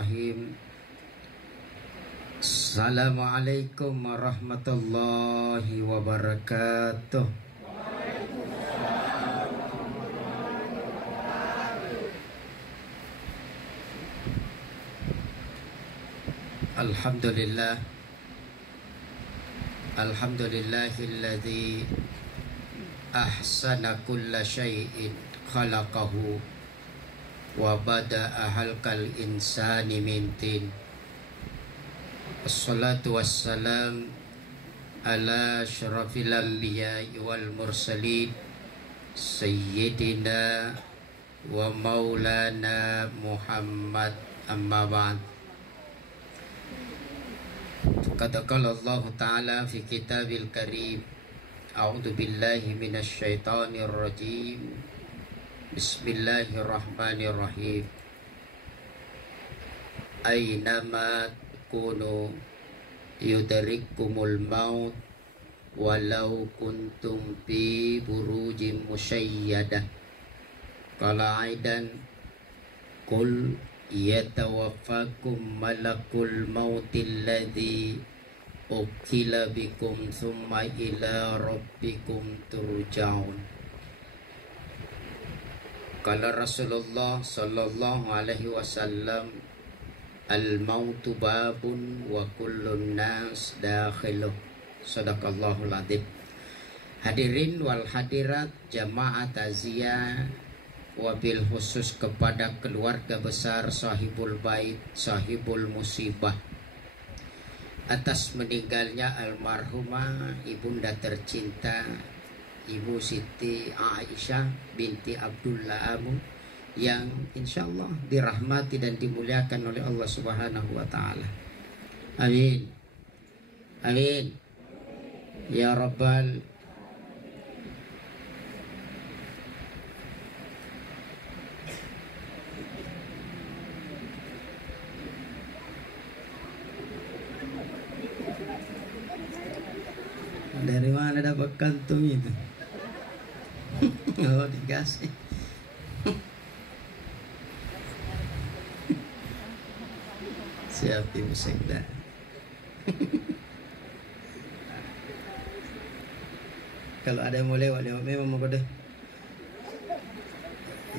Bismillahirrahmanirrahim. Assalamualaikum warahmatullahi wabarakatuh. Alhamdulillah. Alhamdulillahilladzi ahsana kulla syai'in khalaqahu wa bada'a halqal insani min tin. Assalatu wassalam ala asyrafil anbiya'i wal mursalin sayyidina wa maulana Muhammad, amma ba'd. Qad qala Allah Ta'ala fi kitabil karim, a'udzu billahi minasy syaithanir rajim. Bismillahirrahmanirrahim. Aynama kunu yudrikumul maut walau kuntum fi burujin musyayyadah. Qala aidan qul yatawaffakum malakul mautil ladzi ukila bikum thumma ila rabbikum turja'un. Qala Rasulullah sallallahu alaihi wasallam, al-mautu babun wa kullun nas dakhiluh. Shadaqallahul adzim. Hadirin wal hadirat jamaah takziah, wabil khusus kepada keluarga besar sahibul bait, sahibul musibah, atas meninggalnya almarhumah ibunda tercinta Ibu Siti Aisyah binti Abdullah Amu, yang insyaallah dirahmati dan dimuliakan oleh Allah Subhanahu wa Ta'ala. Amin. Amin ya rabbal. Dari mana dapat kantung itu? Oh, dikasih. Siap Ibu Sekda. Kalau ada yang mau lewat memang mau deh.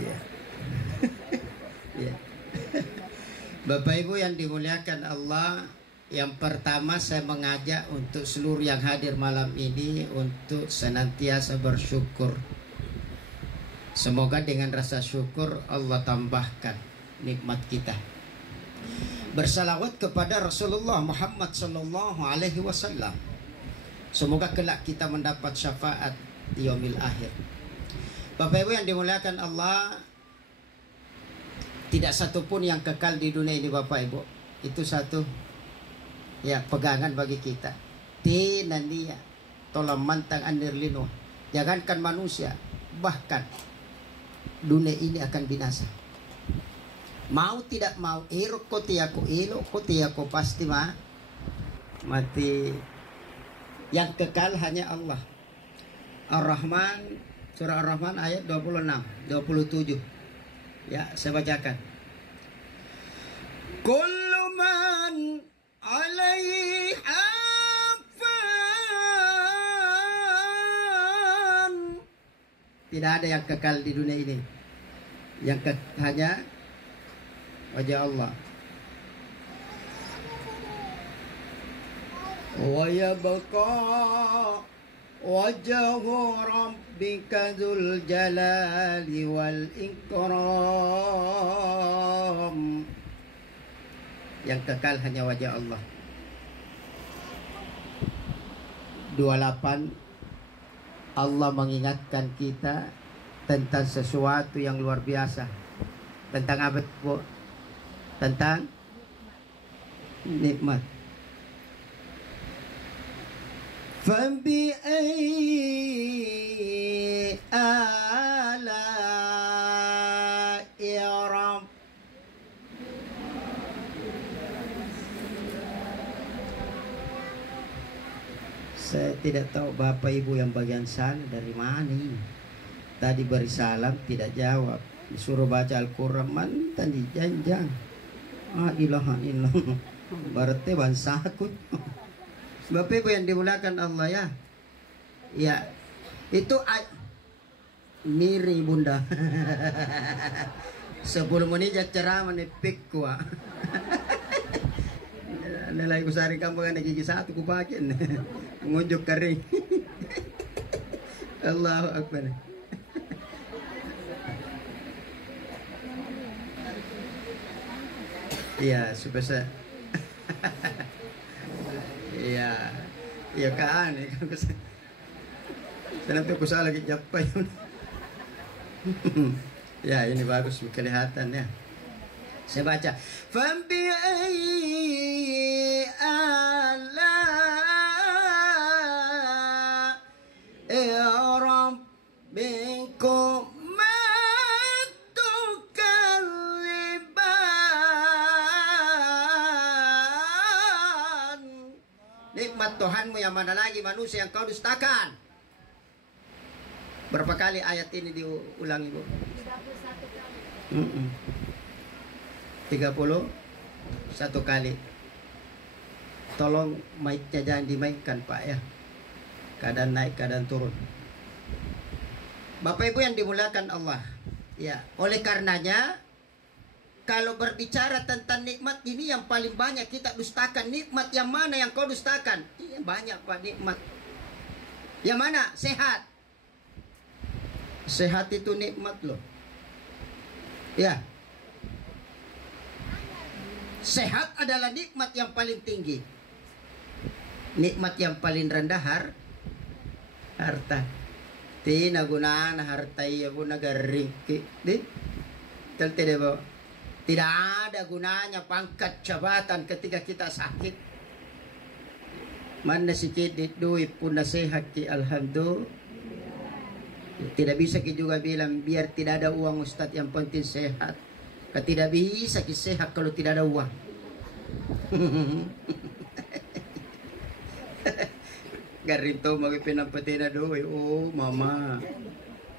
Iya. Iya. Bapak Ibu yang dimuliakan Allah, yang pertama saya mengajak untuk seluruh yang hadir malam ini untuk senantiasa bersyukur. Semoga dengan rasa syukur Allah tambahkan nikmat kita. Bersalawat kepada Rasulullah Muhammad sallallahu alaihi wasallam. Semoga kelak kita mendapat syafaat di yaumil akhir. Bapak Ibu yang dimuliakan Allah, tidak satupun yang kekal di dunia ini Bapak Ibu. Itu satu ya pegangan bagi kita. Tinania tolam mantang anir lino. Jangankan manusia, bahkan dunia ini akan binasa. Mau tidak mau, ero kotiako pasti mati. Yang kekal hanya Allah. Ar-Rahman, surah Ar-Rahman ayat 26, 27. Ya, saya bacakan. Kullu man alaiha fan. Tidak ada yang kekal di dunia ini. Yang hanya wajah Allah. Wa yabqa wajhu rabbika dzul jalali wal ikram. Yang kekal hanya wajah Allah. 28, Allah mengingatkan kita tentang sesuatu yang luar biasa. Tentang apa, Bu? Tentang nikmat. Fabi'ai ala'i rabb. Saya tidak tahu Bapak Ibu yang bagian sana dari mana ini. Tadi beri salam tidak jawab. Disuruh baca Al-Quran mantan dijanjang. ilaha illallah. Berarti bangsa aku. Bapak Ibu yang dimuliakan Allah ya. Ya. Itu miri bunda. 10 menit ceramah nih pik kuah. Nilai kusari kampung kan gigi satu ku pakai mengunjuk kering. Allahu Akbar. Iya, supaya iya, iya kan nih kan saya salah lagi japai. Ya ini bagus kelihatan ya. Saya baca. Fabi'ai ala rabbikum nikmat Tuhanmu yang mana lagi manusia yang kau dustakan. Berapa kali ayat ini diulangi, Bu? 31 kali. Tolong mic-nya jangan dimainkan, Pak ya. Kadang naik, kadang turun. Bapak Ibu yang dimuliakan Allah. Ya, oleh karenanya kalau berbicara tentang nikmat ini yang paling banyak kita dustakan. Nikmat yang mana yang kau dustakan? Iya banyak Pak nikmat. Yang mana? Sehat. Sehat itu nikmat loh. Ya. Sehat adalah nikmat yang paling tinggi. Nikmat yang paling rendah harta. Tina gunaan harta iya pun nagaring. Tidak ada gunanya pangkat jabatan ketika kita sakit. Mana sikit duit pun sehat ki alhamdulillah. Tidak bisa kita juga bilang biar tidak ada uang Ustadz yang penting sehat. Tidak bisa kita sehat kalau tidak ada uang. Garinto magpinapatina duit. Oh mama,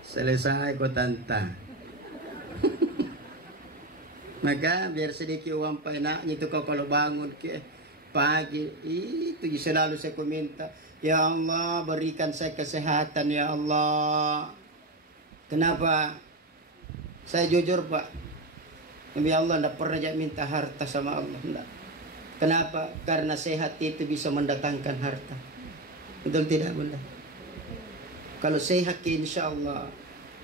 selesai ko tanta. Maka biar sedikit uang pa enaknya itu kau kalau bangun ke pagi itu selalu saya minta, ya Allah berikan saya kesehatan ya Allah. Kenapa? Saya jujur Pak, demi Allah tidak pernah minta harta sama Allah. Enggak. Kenapa? Karena sehat itu bisa mendatangkan harta. Betul tidak Bunda? Kalau sehat insya Allah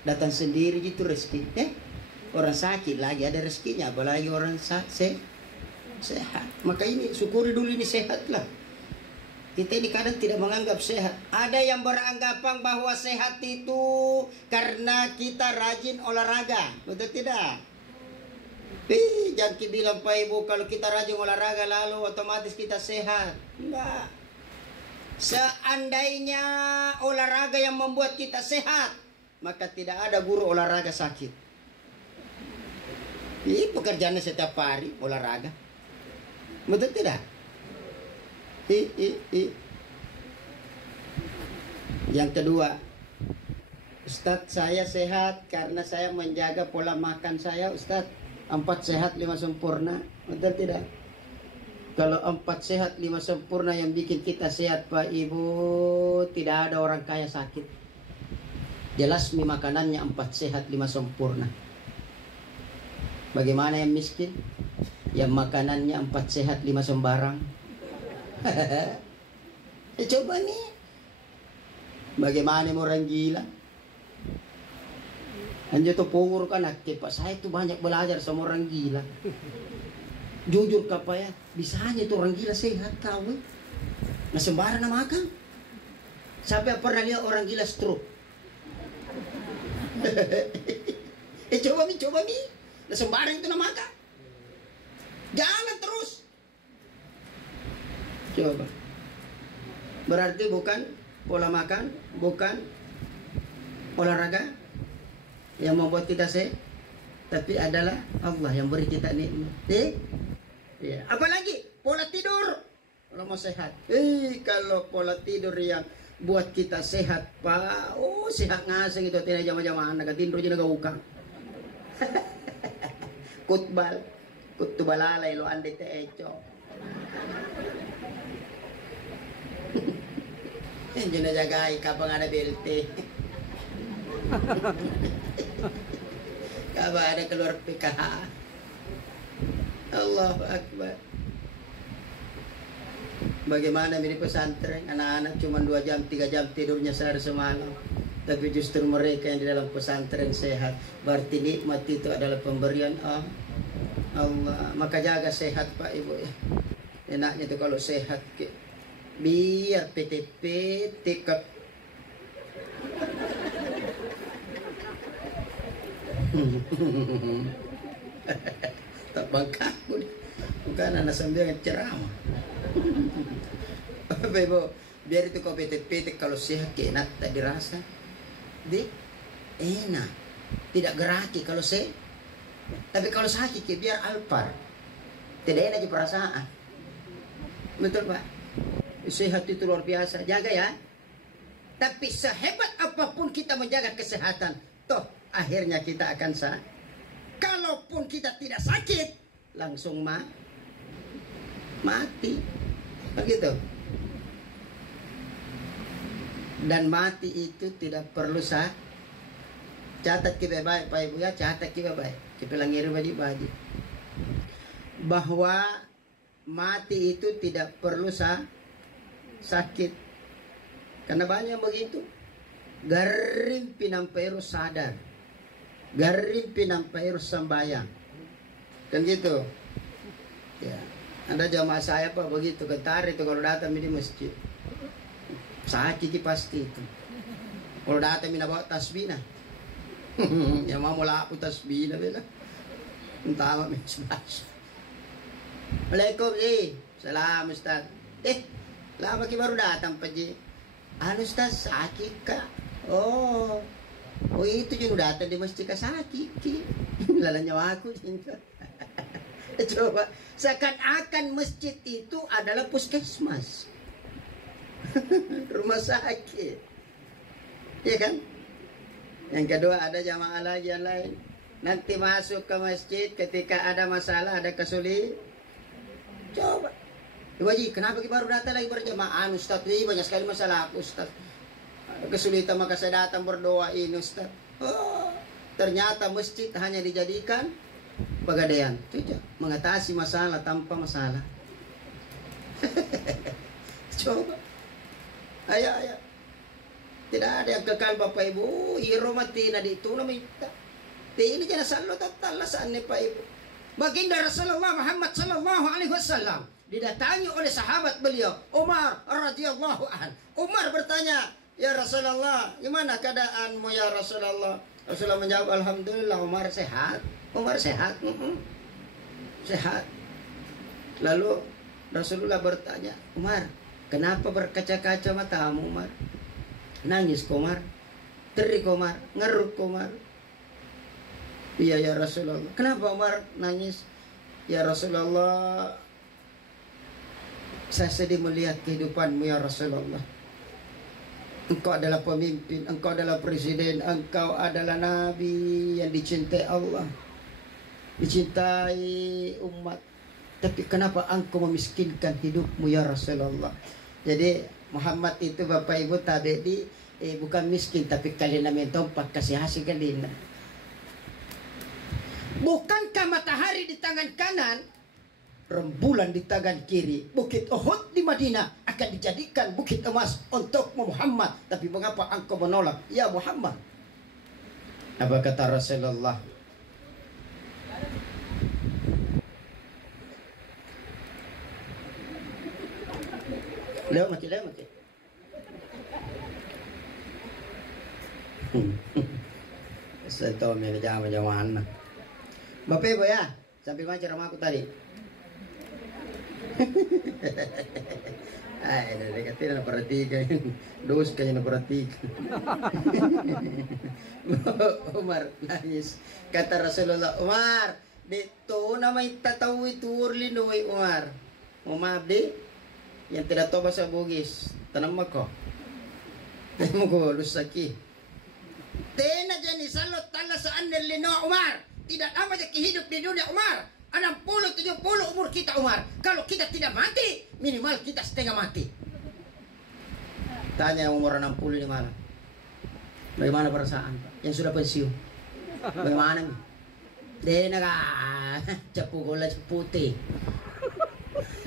datang sendiri itu rezeki. Orang sakit lagi ada rezekinya, apalagi orang sehat. Maka ini syukuri dulu ini sehat lah. Kita ini kadang tidak menganggap sehat. Ada yang beranggapan bahwa sehat itu karena kita rajin olahraga. Betul tidak? Jangan bilang Pak Ibu kalau kita rajin olahraga lalu otomatis kita sehat. Enggak. Seandainya olahraga yang membuat kita sehat, maka tidak ada guru olahraga sakit. Ini pekerjaannya setiap hari olahraga. Betul tidak? Yang kedua, Ustadz saya sehat karena saya menjaga pola makan saya. Ustadz 4 sehat 5 sempurna. Betul tidak? Kalau 4 sehat 5 sempurna yang bikin kita sehat Pak Ibu, tidak ada orang kaya sakit. Jelas makanannya 4 sehat 5 sempurna. Bagaimana yang miskin? Yang makanannya 4 sehat 5 sembarang. Coba nih. Bagaimana orang gila? Anjir tuh power kan Pak saya tuh banyak belajar sama orang gila. Jujur Pak ya, bisanya tuh orang gila sehat kau. Nah sembarang nak makan. Sampai pernah lihat orang gila stroke. Coba nih. Nah sembarang itu nak makan. Jangan terus. Coba. Berarti bukan pola makan, bukan olahraga yang membuat kita sehat, tapi adalah Allah yang beri kita nikmat. Ya. Apalagi pola tidur kalau mau sehat. Kalau pola tidur yang buat kita sehat Pak, sehat ngasing itu tidak jama-jama anak tidur aja nggak ukang. Kutbal. Kutu balalay lo ande te eco. Hindi na jagay kapang ada belte. Kapang ada keluar PKH. Allahu Akbar. Bagaimana di pesantren, anak-anak cuma 2 jam, 3 jam tidurnya sehari semalam. Tapi justru mereka yang di dalam pesantren sehat. Berarti nikmat itu adalah pemberian Allah. Maka jaga sehat Pak Ibu ya. Enaknya itu kalau sehat. Biar PTP tikap. Tak bangkaku. Bukan anak sambil ceramah. Bapak Ibu, biar itu kau PT kalau sehat enak tak dirasa. Enak. Tidak geraki kalau sehat. Tapi kalau sakit biar alpar. Tidak enak di perasaan. Betul Pak? Sehat itu luar biasa. Jaga ya. Tapi sehebat apapun kita menjaga kesehatan, toh akhirnya kita akan sakit. Kalaupun kita tidak sakit, langsung mati. Begitu. Dan mati itu tidak perlu catat kita baik Pak Ibu ya, catat kita baik. Kita langir badi bahwa mati itu tidak perlu sakit. Karena banyak begitu. Garim pinamperu sadar. Garim pinamperu sembayang. Kan gitu. Ya. Ada jamaah saya Pak begitu, getar itu kalau datang di masjid. Sakit pasti itu. Kalau datang mina bawa tasbih nah. Ya mau laku tasbih lah bela. Entah apa misbas. Waalaikum salam Ustaz. Lama ki baru datang Pak Ji. Anu Ustaz sakit kak. Oh itu juga datang di masjid sakit ki. Lalan nyawa aku cinta. Coba, seakan-akan masjid itu adalah puskesmas. Rumah sakit. Ya kan? Yang kedua ada jamaah lagi yang lain. Nanti masuk ke masjid ketika ada masalah, ada kesulitan. Coba. Ibu Haji, kenapa kita baru datang lagi berjamaah? Ustaz, ini banyak sekali masalah aku Ustaz. Ada kesulitan maka saya datang berdoa ini Ustaz. Oh, ternyata masjid hanya dijadikan pegadaian. Tidak mengatasi masalah tanpa masalah. Coba. Ayo. Tidak ada yang kekal Bapak Ibu. Hiro mati na dito na minta. Ini jangan selalu tatala saan ni Pak Ibu. Baginda Rasulullah Muhammad sallallahu alaihi wasallam didatangi oleh sahabat beliau Umar radhiyallahu an. Umar bertanya, "Ya Rasulullah, gimana keadaanmu ya Rasulullah?" Rasulullah menjawab, "Alhamdulillah Umar sehat." Umar sehat. Sehat. Lalu Rasulullah bertanya, "Umar, kenapa berkaca-kaca matamu Umar? Nangis Umar? Terik Umar? Ngeruk Umar?" "Iya ya Rasulullah." "Kenapa Umar nangis?" "Ya Rasulullah, saya sedih melihat kehidupanmu ya Rasulullah. Engkau adalah pemimpin, engkau adalah presiden, engkau adalah nabi yang dicintai Allah, dicintai umat. Tapi kenapa engkau memiskinkan hidupmu ya Rasulullah?" Jadi Muhammad itu Bapak Ibu tadi bukan miskin, tapi kalian mentompak kasih hasil kalian. Bukankah matahari di tangan kanan, rembulan di tangan kiri, Bukit Uhud di Madinah akan dijadikan bukit emas untuk Muhammad? Tapi mengapa engkau menolak ya Muhammad? Apa kata Rasulullah? Lewat mati. Saya tahu ini jamaah. Bapak Ibu ya, sambil baca rumah aku tadi. Dari katanya na perhatikan, dos kayaknya na perhatikan. Umar nangis. Kata Rasulullah, "Umar, dito na may tatawi turli nuwi Umar. Umar di, yang tidak toba sa bugis, tanam ako. Tayo mo ko, lusaki. Tena dyan isalot tala sa anil lino Umar. Tidak lama dia hidup di dunia Umar. 60, 70 umur kita Umar. Kalau kita tidak mati, minimal kita setengah mati. Tanya yang umur 60 ini malam. Bagaimana perasaan Pak? Yang sudah pensiun. Bagaimana nih? Dia nak capu gula putih.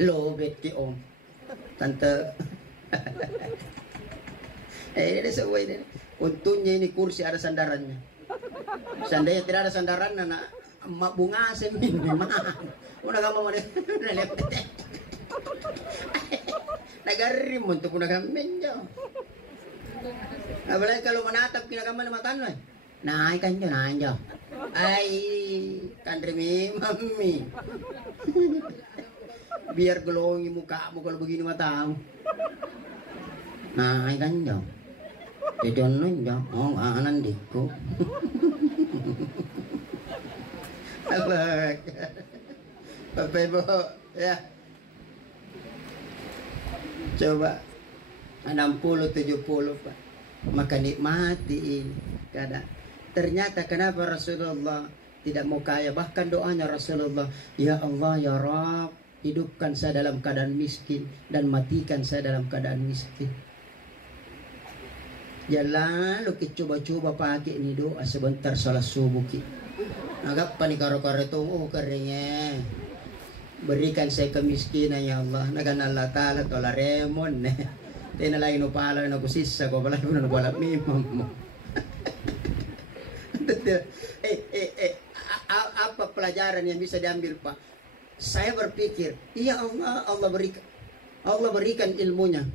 Lobet ki om. Tante. Ini semua ini. Untungnya ini kursi ada sandarannya. Seandainya tidak ada sandaran, nak mak bunga semin memang. Una kamu mana? Nagarim untuk una kamen jo. Apalagi kalau menatap kinakaman na matan lah. Naay kanjo, nanjo. Ay, kandrimi mami. Biar glowing yung mukha mo kalau begini matamu. Naay kanjo. Jadi nun jo, oh anan diko. Alak. Bapak Ibu, ya. Coba 60 70 Pak. Maka nikmati ini kadang. Ternyata kenapa Rasulullah tidak mau kaya, bahkan doanya Rasulullah, ya Allah ya Rabb, hidupkan saya dalam keadaan miskin dan matikan saya dalam keadaan miskin. Ya lalu kita coba-coba pakai ini doa sebentar salat subuh ki. Agak panik karo-karo itu keringnya. Berikan saya kemiskinan ya Allah. Nagan Allah Ta'ala tola remon. Tena lagi no pala no kusisa ko pala no balap mimam mo. Apa pelajaran yang bisa diambil Pak? Saya berpikir, iya Allah berikan ilmunya.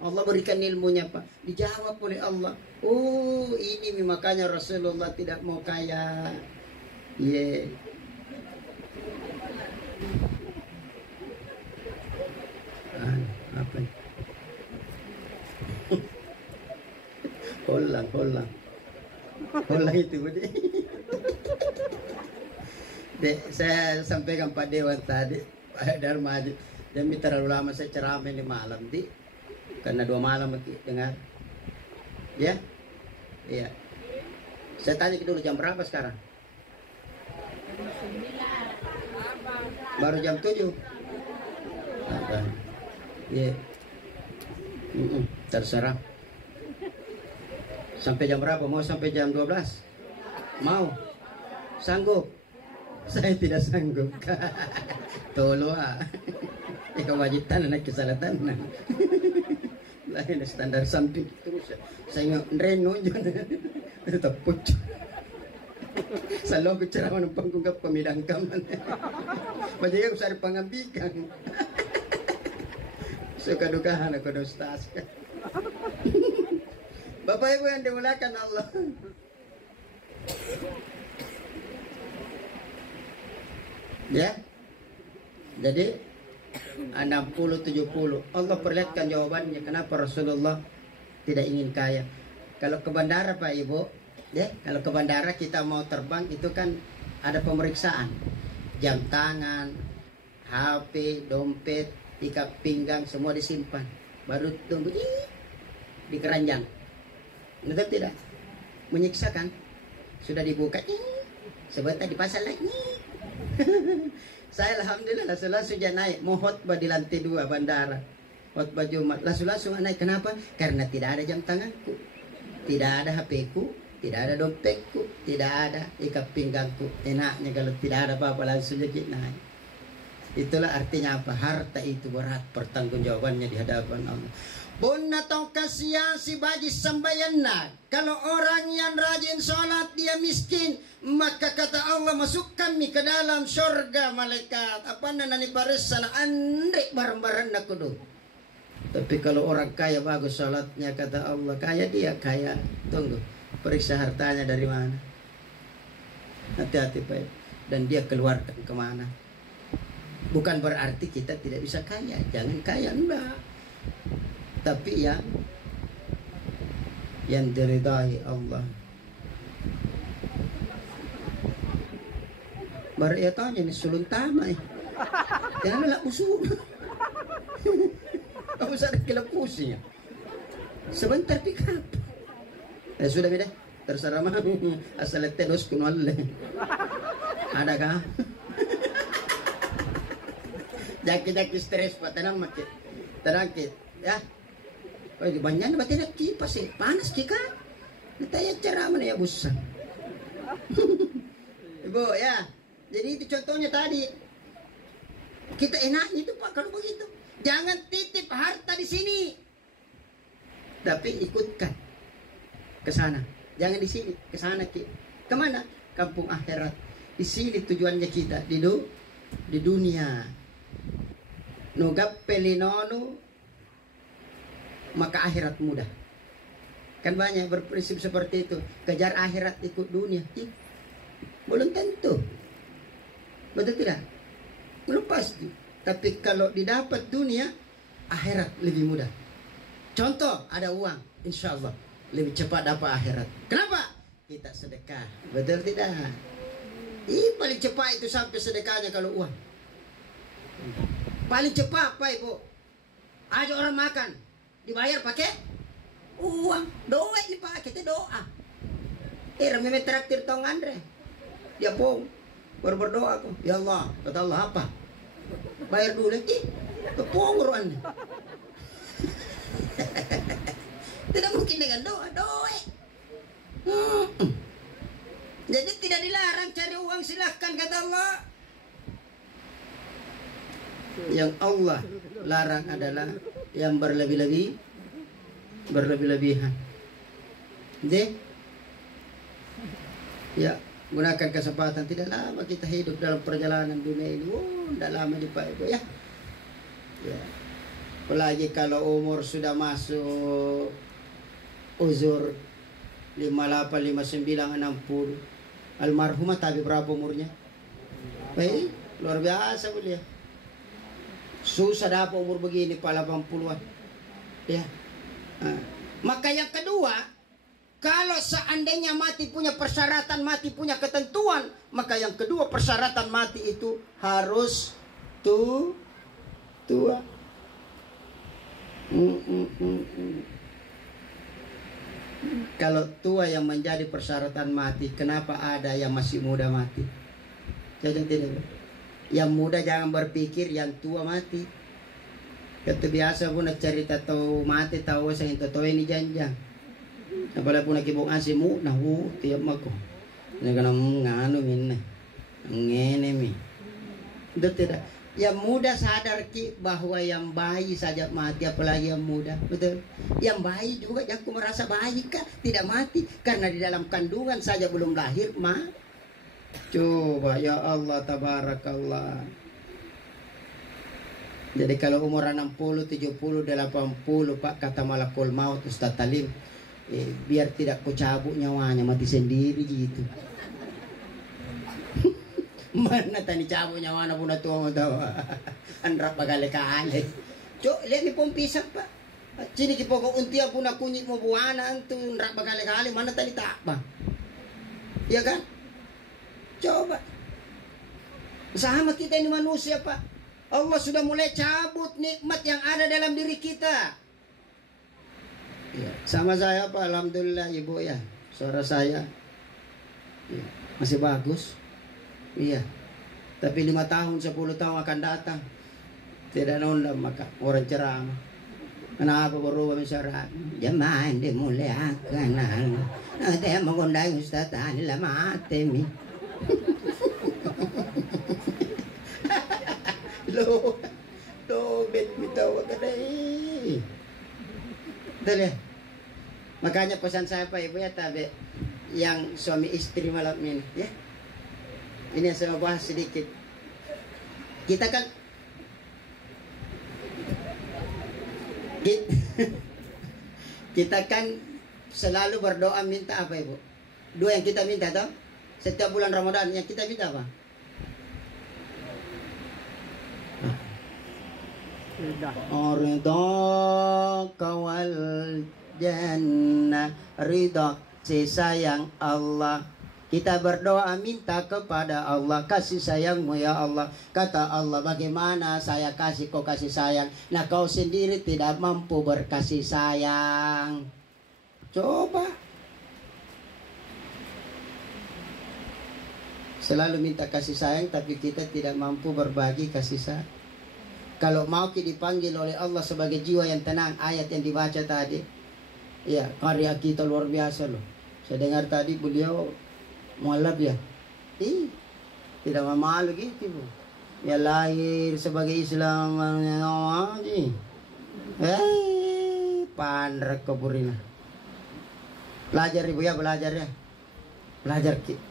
Allah berikan ilmunya Pak. Dijawab oleh Allah. Oh ini makanya Rasulullah tidak mau kaya. Yeah. Apa ini? Holang itu bude. Saya sampaikan Pak Dewan tadi, Pak Darmaji, demi terlalu lama saya ceramah di malam di, karena 2 malam dengar, ya, iya. Saya tanya dulu jam berapa sekarang? Baru jam 7. Iya. Terserah. Sampai jam berapa? Mau sampai jam 12? Mau? Sanggup? Saya tidak sanggup. Tolo kewajiban anak kesalahan. Lain standar samping terus. Saya reno tetap pucuk. Selalu bicara ng panggunggap pamilangkaman. Majaya ko sa pangambikan. So kadukahan ako ng stas. Bapak Ibu yang dimuliakan Allah. Ya. Jadi 60 70 Allah perlihatkan jawabannya kenapa Rasulullah tidak ingin kaya. Kalau ke bandara Pak Ibu, ya, kalau ke bandara kita mau terbang itu kan ada pemeriksaan. Jam tangan, HP, dompet, ikat pinggang semua disimpan. Baru tunggu di keranjang. Betul tidak? Menyiksa kan? Sudah dibuka sebentar dipasang lagi. Saya alhamdulillah langsung naik mau khotbah di lantai 2 bandara. Khotbah Jumat langsung naik. Kenapa? Karena tidak ada jam tanganku, tidak ada HP-ku, tidak ada dompetku, tidak ada ikat pinggangku. Enaknya kalau tidak ada apa-apa langsung jadi naik. Itulah artinya apa? Harta itu berat pertanggungjawabannya di hadapan Allah. Bonna tong kasihan si baji sambayana. Kalau orang yang rajin sholat dia miskin, maka kata Allah masukkan mi ke dalam surga malaikat. Apa nani baris sana andek bareng-bareng nak kudu. Tapi kalau orang kaya bagus sholatnya kata Allah kaya dia kaya. Tunggu periksa hartanya dari mana. Hati-hati Pak. Dan dia keluarkan kemana. Bukan berarti kita tidak bisa kaya. Jangan kaya enggak. Tapi yang diridai Allah. Baru ia tanya ini sulun tamai. Jangan lah usul. Kamu sadar kelapusinya. Sebentar pick up. Sudah beda. Terserah mah asal telos kuno. Adakah? Jaki-jaki stres Pak, tenang Mak. Tenang Kit, ya. Oh, di banyak berarti nak kipas sih, panas Ki kan. Ditanya cara mana ya busan. Ibu ya. Jadi itu contohnya tadi. Kita enaknya itu Pak kalau begitu. Jangan titip harta di sini. Tapi ikutkan ke sana. Jangan di sini, ke sana Ki. Kemana? Kampung akhirat. Di sini tujuannya kita di dunia. Nugap pelinonu maka akhirat mudah. Kan banyak berprinsip seperti itu. Kejar akhirat ikut dunia. Belum tentu. Betul tidak? Belum pasti. Tapi kalau didapat dunia, akhirat lebih mudah. Contoh, ada uang, insya Allah lebih cepat dapat akhirat. Kenapa? Kita sedekah. Betul tidak? Paling cepat itu sampai sedekahnya kalau uang. Paling cepat apa Ibu? Ada orang makan, dibayar pakai uang. Doa ini Pak, kita doa. Ramai traktir tong Andre. Dia pun berdoa aku. Ya Allah, kata Allah apa? Bayar dulu lagi. Kepongroan. Tidak mungkin dengan doa. Jadi tidak dilarang cari uang, silahkan kata Allah. Yang Allah larang adalah yang berlebih-lebihan. Jadi ya, gunakan kesempatan. Tidak lama kita hidup dalam perjalanan dunia ini. Tidak lama di Pak Ibu ya. Apalagi kalau umur sudah masuk uzur 58, 59, 60. Almarhumah tapi berapa umurnya? Baik, luar biasa beliau. Susah dapat umur begini Pak, 80-an. Ya. Maka yang kedua, kalau seandainya mati punya persyaratan, mati punya ketentuan, maka yang kedua persyaratan mati itu harus tua. Kalau tua yang menjadi persyaratan mati, kenapa ada yang masih muda mati? Jangan tidak. Yang muda jangan berpikir yang tua mati. Kata biasa pun cerita tahu mati tahu saya itu tahu ini janjang. Apalagi pun kibong asimu, nah tiap mako. Ini kena nganu minne, ngene mi. Itu tidak. Yang muda sadar Ki bahwa yang bayi saja mati, apalagi yang muda, betul. Yang bayi juga aku merasa bayi kah tidak mati karena di dalam kandungan saja belum lahir Coba ya Allah tabarakallah. Jadi kalau umur 60, 70, 80 Pak kata malakul maut Ustaz Talim, biar tidak kucabut nyawanya mati sendiri gitu. Mana tani cabut nyawana pun tua mau tahu. Anrap bagale-kale. Cok, lihat ni pun pisang Pak. Sini ki pokok untia pun aku nyik mau buana antu anrap bagale-kale mana tadi tak apa. Ya kan? Coba. Sama kita ini manusia Pak. Allah sudah mulai cabut nikmat yang ada dalam diri kita. Ya, sama saya Pak, alhamdulillah Ibu ya. Suara saya ya, masih bagus. Iya. Tapi 5 tahun, 10 tahun akan datang. Tidak nonton maka orang ceramah. Kenapa berubah masyarakat? Jemaah dimuliakan. Nanti mengundang Ustaz Anil Matemi. Lo bet bitawa ka dai. Dali. Makanya pesan saya Pak Ibu ya tabi yang suami istri malam ini ya. Ini yang saya bahas sedikit. Kita kan kita kan selalu berdoa minta apa Ibu? Dua yang kita minta toh? Setiap bulan Ramadan yang kita minta apa? Ridha kawal jannah, ridha si sayang Allah. Kita berdoa minta kepada Allah kasih sayangmu ya Allah. Kata Allah, bagaimana saya kasih kau kasih sayang, nah kau sendiri tidak mampu berkasih sayang. Coba. Selalu minta kasih sayang tapi kita tidak mampu berbagi kasih sayang. Kalau mau dipanggil oleh Allah sebagai jiwa yang tenang, ayat yang dibaca tadi, ya karya kita luar biasa loh. Saya dengar tadi beliau mualaf ya, tidak malu gitu bu. Ya lahir sebagai Islam, pandrek keburina. Belajar ibu ya, belajar ya, belajar ki.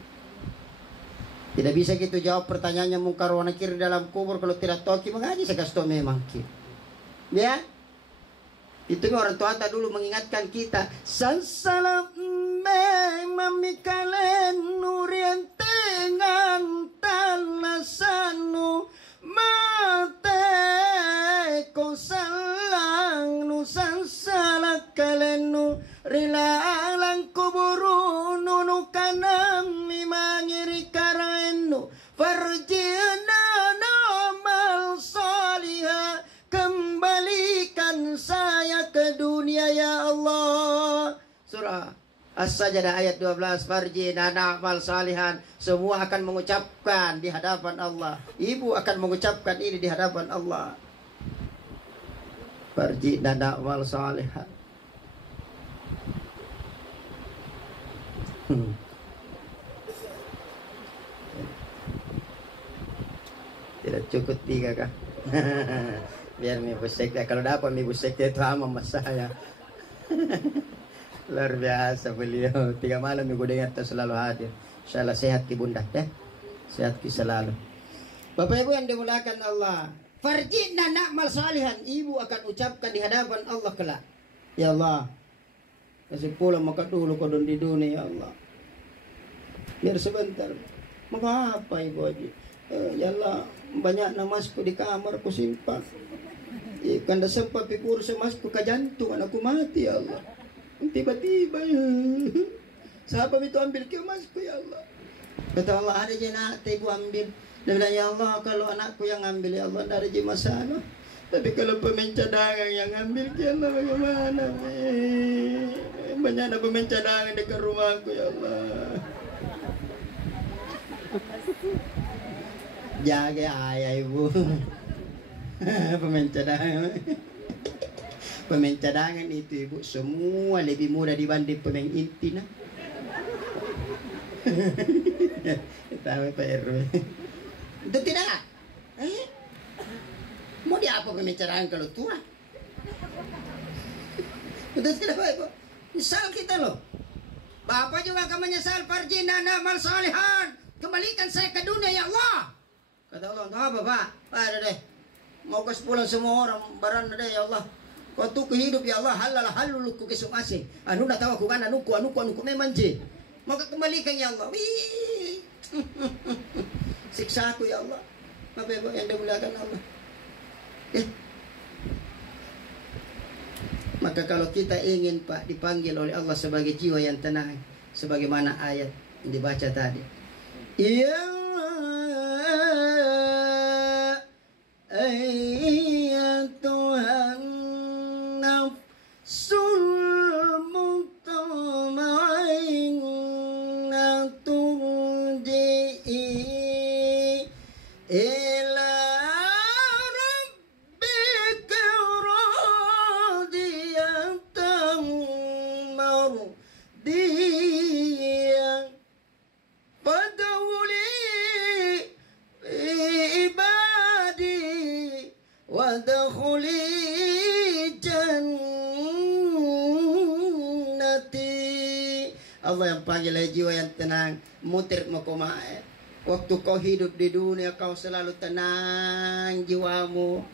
Tidak bisa gitu jawab pertanyaannya mungkar wa nakir dalam kubur kalau tidak tahu ki mengaji saya kasih tahu memang ki. Ya. Itu orang tua dulu mengingatkan kita. Sasalam mamikalen nurian tengan talasanu mate kosalang nusan salak kalenu rila alang kuburu nunu kanam mimangiri karenu farjina namal salihah, kembalikan saya ke dunia ya Allah. Surah As-Sajdah ayat 12, farjina na'mal salihan. Semua akan mengucapkan di hadapan Allah. Ibu akan mengucapkan ini di hadapan Allah. Farjina na'mal salihan. Tidak cukup 3 kah? Biar ibu sekte. Kalau dapat ibu sekte itu sama saya. Luar biasa beliau. 3 malam minggu dengar selalu hadir. Insyaallah sehat ki bunda deh. Sehat ki selalu. Bapak Ibu yang dimuliakan Allah, farjina na'mal salihan. Ibu akan ucapkan di hadapan Allah kelak. Ya Allah, kasih pulang maka dulu kau di dunia ya Allah. Biar sebentar. Mengapa ibu Haji? Ya Allah, banyak namasku di kamar ku simpan. Kanda sempat pikir semasku ke jantung anakku mati ya Allah. Tiba-tiba ya. Sahabat itu ambil ke emasku ya Allah. Kata Allah, ada je nak ibu ambil. Dia bilang ya Allah, kalau anakku yang ambil ya Allah, ada je masalah. Tapi kalau pemain cadangan yang ambil ya Allah, bagaimana? Banyak ada pemain cadangan dekat rumahku ya Allah. Jaga ayah ibu. Pemain cadangan. Pemain cadangan itu ibu semua lebih muda dibanding pemain inti nah. Tahu Pak RW. Itu tidak. Mau dia apa pemain cadangan kalau tua? Itu tidak Pak Ibu. Misal kita loh. Bapak juga akan menyesal farjina na'mal salihan. Kembalikan saya ke dunia ya Allah. Kata Allah, untuk apa Pak? Ada deh. Mau kasih pulang semua orang barang deh ya Allah. Kau tuh hidup ya Allah, halul ku kesuk asing. Anu dah tahu aku kan anuku memang je. Maka kembalikan ya Allah. Wih. Siksa aku ya Allah. Apa yang dimuliakan Allah. Maka kalau kita ingin Pak dipanggil oleh Allah sebagai jiwa yang tenang, sebagaimana ayat yang dibaca tadi. Ya Tuhan nafsul mutmainnah turji'i ila rabbika radiyatan mardiyah fadkhuli ibadi wadkhuli jannati. Allah yang panggil jiwa yang tenang, mutir makomae. Waktu kau hidup di dunia kau selalu tenang jiwamu.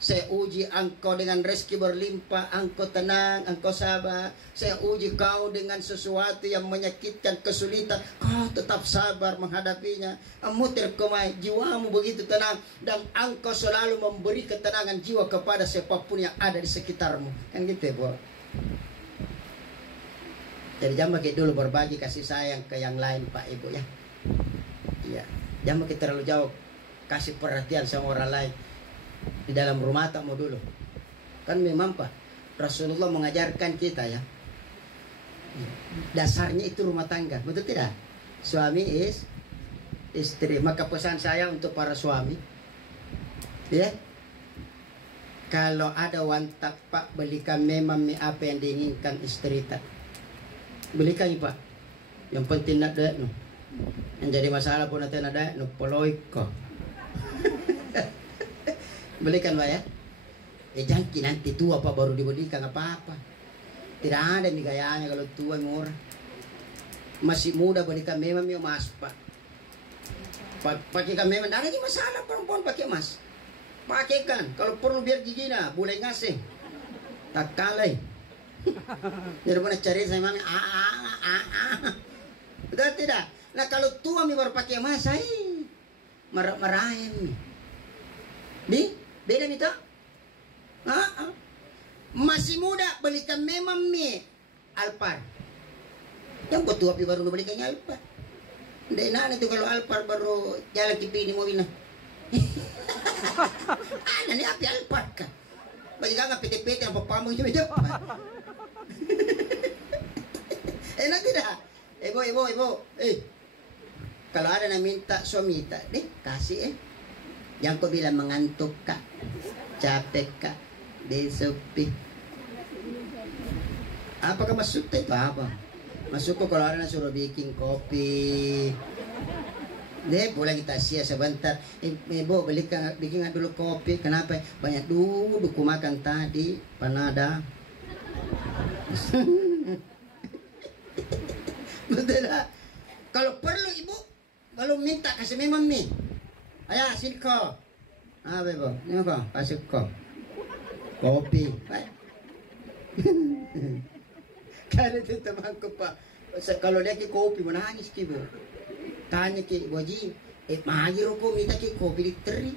Saya uji engkau dengan rezeki berlimpah, engkau tenang, engkau sabar. Saya uji kau dengan sesuatu yang menyakitkan, kesulitan, kau tetap sabar menghadapinya. Mutir komai, jiwamu begitu tenang dan engkau selalu memberi ketenangan jiwa kepada siapapun yang ada di sekitarmu. Kan gitu ya, Bu. Jadi jangan pakai dulu berbagi kasih sayang ke yang lain, Pak Ibu ya. Iya, jangan pakai terlalu jauh kasih perhatian sama orang lain. Di dalam rumah tangga dulu. Kan memang Pak Rasulullah mengajarkan kita ya. Dasarnya itu rumah tangga, betul tidak? Suami istri. Maka pesan saya untuk para suami, ya, Kalau ada wantak Pak, belikan memang apa yang diinginkan istri tak. Belikan Pak. Yang penting nak duit no. Yang jadi masalah pun nanti nak duit no poloi ko. Belikan Pak ya. Jangan nanti tua Pak baru dibelikan apa-apa. Tidak ada nih gayanya kalau tua murah. Masih muda belikan memang emas Pak. Pakai kan memang ada masalah perempuan pakai emas. Pakai kan, kalau perlu biar gigi nah, boleh ngasih. Tak kalah. Jadi pernah cari saya mami, betul tidak? Nah kalau tua mi baru pakai emas, saya marahin. Di, beda itu? Masih muda belikan memang mi Alphard. Yang tua pi baru belikannya Alphard. Tidak enak itu kalau Alphard baru jalan kipini mobilnya. Ana ni api Alphard ka. Bagi ka nga piti-piti ang papamong yung medyo. Enak tidak? Ibu. Kalau ada na minta suamita, kasih Yang ko bilang mengantuk ka, capek ka, besok Apakah masuk itu apa? Masuk ko kalau ada na suruh bikin kopi. Boleh kita sia sebentar. Ibu bikin dulu kopi. Kenapa? Banyak duduk makan tadi. Panada. Betul lah. Kalau perlu ibu, kalau minta kasih memang mi. Ayah sini kau. Ibu, ini kau kasih kau. Kopi. Karena itu temanku Pak. Kalau dia ke kopi menangis kibu. Tanya ke Waji, magi rokok minta ke kopi literi.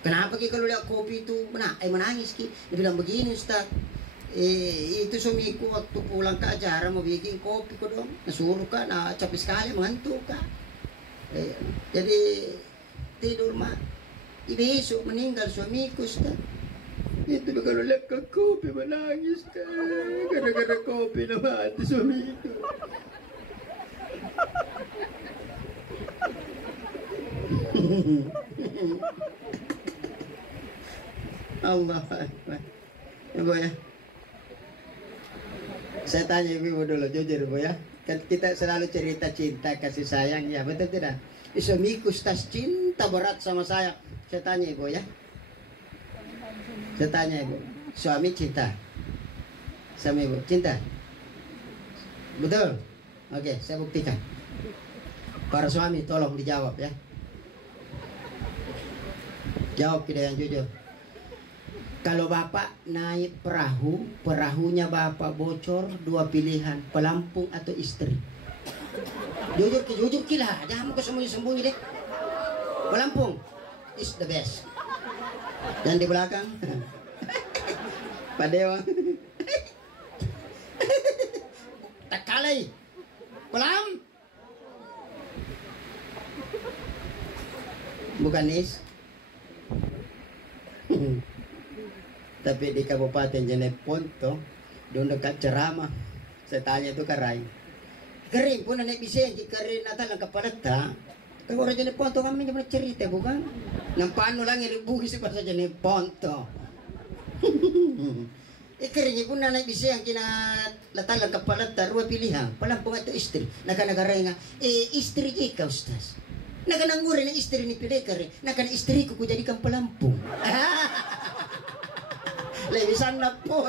Kenapa ke kalau lihat kopi itu menangis ki? Dia bilang begini Ustaz, itu suamiku waktu pulang ke acara mau bikin kopi kok dong. Nasuruh kan, capek sekali mengantuk kan. Jadi tidur mak. Besok meninggal suamiku Ustaz. Itu kalau lihat ke kopi menangis kan. Gara-gara kopi nama mati suamiku. Allah Akbar. Ibu ya. Saya tanya ibu dulu jujur ibu ya. Kan kita selalu cerita cinta kasih sayang ya, betul tidak? Suamiku tas cinta berat sama saya. Saya tanya ibu ya. Saya tanya ibu, suami cinta sama ibu cinta? Betul? Oke, saya buktikan. Para suami tolong dijawab ya. Jawab kita yang jujur. Kalau bapak naik perahu, perahunya bapak bocor, dua pilihan, pelampung atau istri. Jujur lah, jangan mau sembunyi-sembunyi deh. Pelampung is the best. Dan di belakang, Pak Dewa. Tak kalai, pelam. Bukan is. Tapi di Kabupaten Jeneponto, doon dekat ceramah, saya tanya itu karay. Kering pun naik bisa yang kering natal ang kapalata. Kalau orang Jeneponto kami pernah cerita bukan? Nang paano lang iribuhi si sa Jeneponto. Kering pun naik bisa yang kinalatal ang kapalata, dua pilihan, palampung atau istri. Nakanagaray nga, istri ka Ustaz. Nakananguri ng istri ni Pilekare, nakan istri ko jadikan pelampung. Lebisan na po.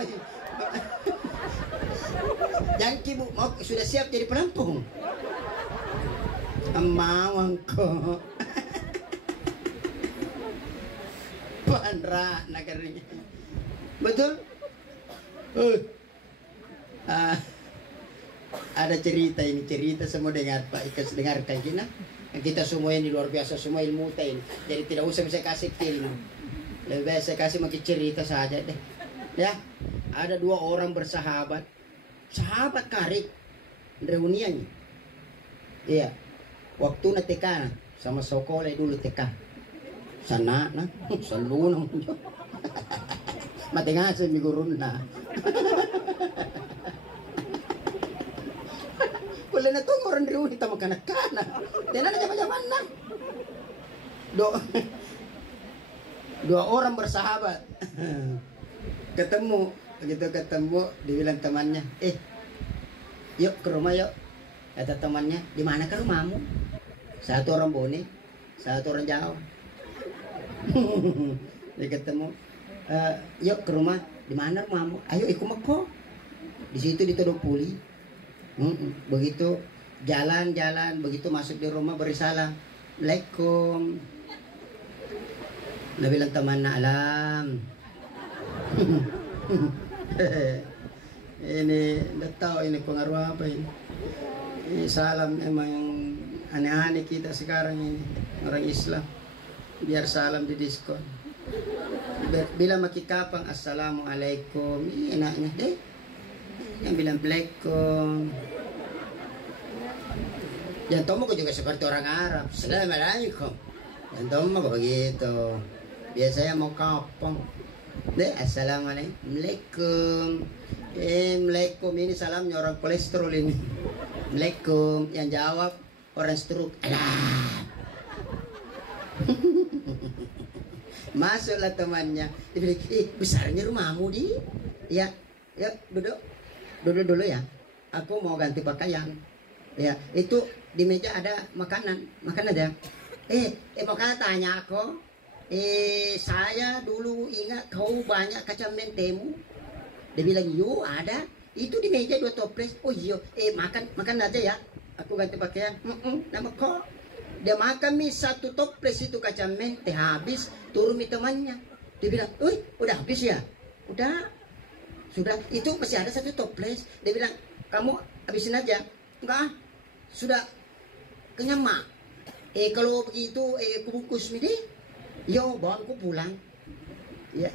Yang kibu mau sudah siap jadi pelampung. Amawang ko. Panra nakarnya. Betul? Ada cerita ini, cerita semua dengar Pak Ikas dengarkan kita. Kita semua ini luar biasa, semua ilmu ini. Jadi tidak usah bisa kasih film. Lebih baik saya kasih makin cerita saja deh. Ya, ada dua orang bersahabat. Sahabat karib reuniannya. Iya. Waktu na teka sama sekolah dulu teka. Sana na, salunang. Mati nga sa migurun na. Wala na itong orang reuni ta magkanak-kanak. Di na jaman-jaman na. Dua orang bersahabat. Ketemu, begitu ketemu dibilang temannya, yuk ke rumah yuk. Kata temannya, di mana ke rumahmu? Satu orang Bone, satu orang Jawa. Dia ketemu, yuk ke rumah. Di mana rumahmu? Ayo ikut meko. Di situ dituduh puli. Begitu jalan-jalan, begitu masuk di rumah beri salam. Assalamualaikum. Nah bilang teman alam. Ini nggak tahu ini pengaruh apa ini. Ini salam emang yang aneh-aneh kita sekarang ini orang Islam. Biar salam di diskon. Bila maki kapang assalamualaikum, ini enaknya deh. Yang bilang Assalamualaikum. Yang Tomo juga seperti orang Arab. Assalamualaikum. Yang Tomo begitu. Biasanya mau kapang. Deh assalamualaikum. Assalamualaikum ini salamnya orang kolesterol ini. Assalamualaikum. Yang jawab orang stroke. Alah. Masuklah temannya. Dia bilang, besarnya rumahmu di? Ya, ya duduk dulu ya. Aku mau ganti pakaian. Ya, itu di meja ada makanan ada. Makanan tanya aku. Saya dulu ingat kau banyak kacang mentemu. Dia bilang, yo ada. Itu di meja 2 toples. Oh iya, makan aja ya. Aku ganti pakaian. Nama kau. Dia makan mie 1 toples itu kacang mente habis, turun mie temannya. Dia bilang, udah habis ya? Udah. Sudah, itu masih ada 1 toples. Dia bilang, kamu habisin aja. Enggak, sudah kenyang mak. Kalau begitu, kubungkus mie deh. Yo, bawa aku pulang. Ya,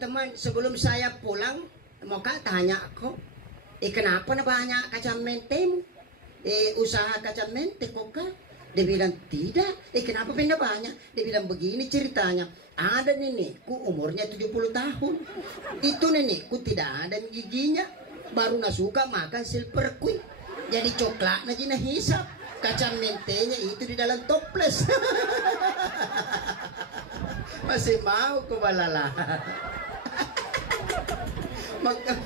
teman, sebelum saya pulang, mau tanya aku, kenapa na banyak kacang mentemu? Usaha kacang mente kok kah? Dia bilang, tidak. Kenapa pindah banyak? Dia bilang, begini ceritanya. Ada nenekku umurnya 70 tahun. Itu nenekku tidak ada giginya. Baru suka makan silver queen. Jadi coklat na hisap. Kacang mentenya itu di dalam toples. Masih mau kebalala.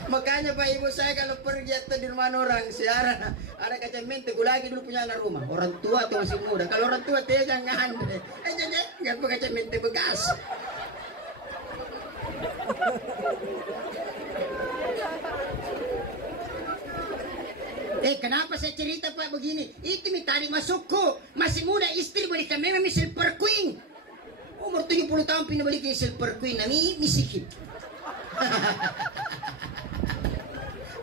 Makanya Pak Ibu saya kalau pergi atau di rumah orang siaran ada kacang mente, gue lagi dulu punya anak rumah orang tua atau masih muda. Kalau orang tua dia jangan nggak pakai kacang mente bekas. Kenapa saya cerita Pak begini? Itu tadi masukku masih muda, istri beli kamera silver queen. Umur 70 tahun pindah beli ke silver queen nami misikin.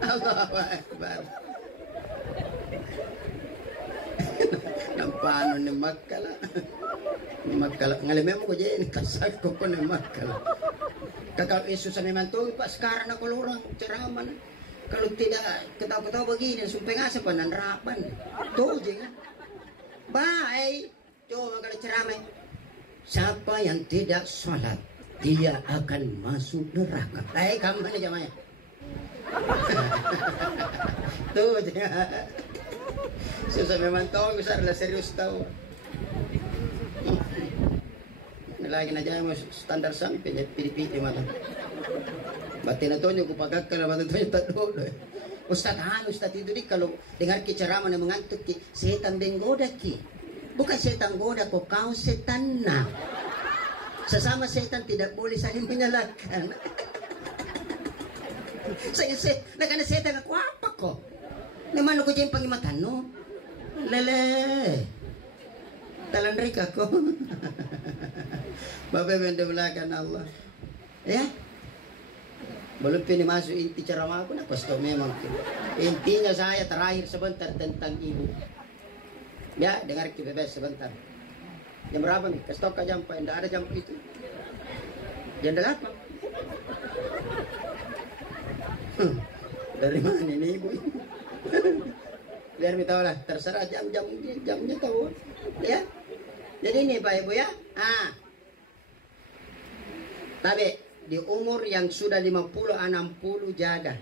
Allahu Akbar. Nampano ni makala. Makala ngalimem ko diyan kasal ko ni makala. Kakal Yesus sa memang to Pak sekarang ako lorang ceramah. Kalau tidak ketawa-ketawa begini sumpah ngasa penanrapan. Tuh jangan. Bye. Coba kalau ceramah. Siapa yang tidak sholat dia akan masuk neraka. Kamu mana jamanya? Tuh jangan. Susah memang tahu besar lah serius tahu. Lagi aja mas standar sampai pilih-pilih mata. Batin itu juga pakai kalau batin itu tak dulu. Ustaz itu di kalau dengar ceramah yang mengantuk ki setan benggoda ki. Bukan setan goda kau setan nak. Sesama setan tidak boleh saling menyalahkan. Saya nak setan aku apa kok? Naman ko dyan pangimatan no? Lele. Talan rika ko. Bapak benda-belakan Allah. Ya? Belum pilih masuk inti ceramah aku nak pasto memang. Intinya saya terakhir sebentar tentang ibu. Ya, dengar kita bebas sebentar. Jam berapa nih? Kasih tau jam apa? Tidak ada jam itu. Jam 8. Dari mana ini ibu? Biar kita tahu lah. Terserah jamnya tahu. Ya. Jadi ini Pak Ibu ya. Tapi di umur yang sudah 50-60 jaga.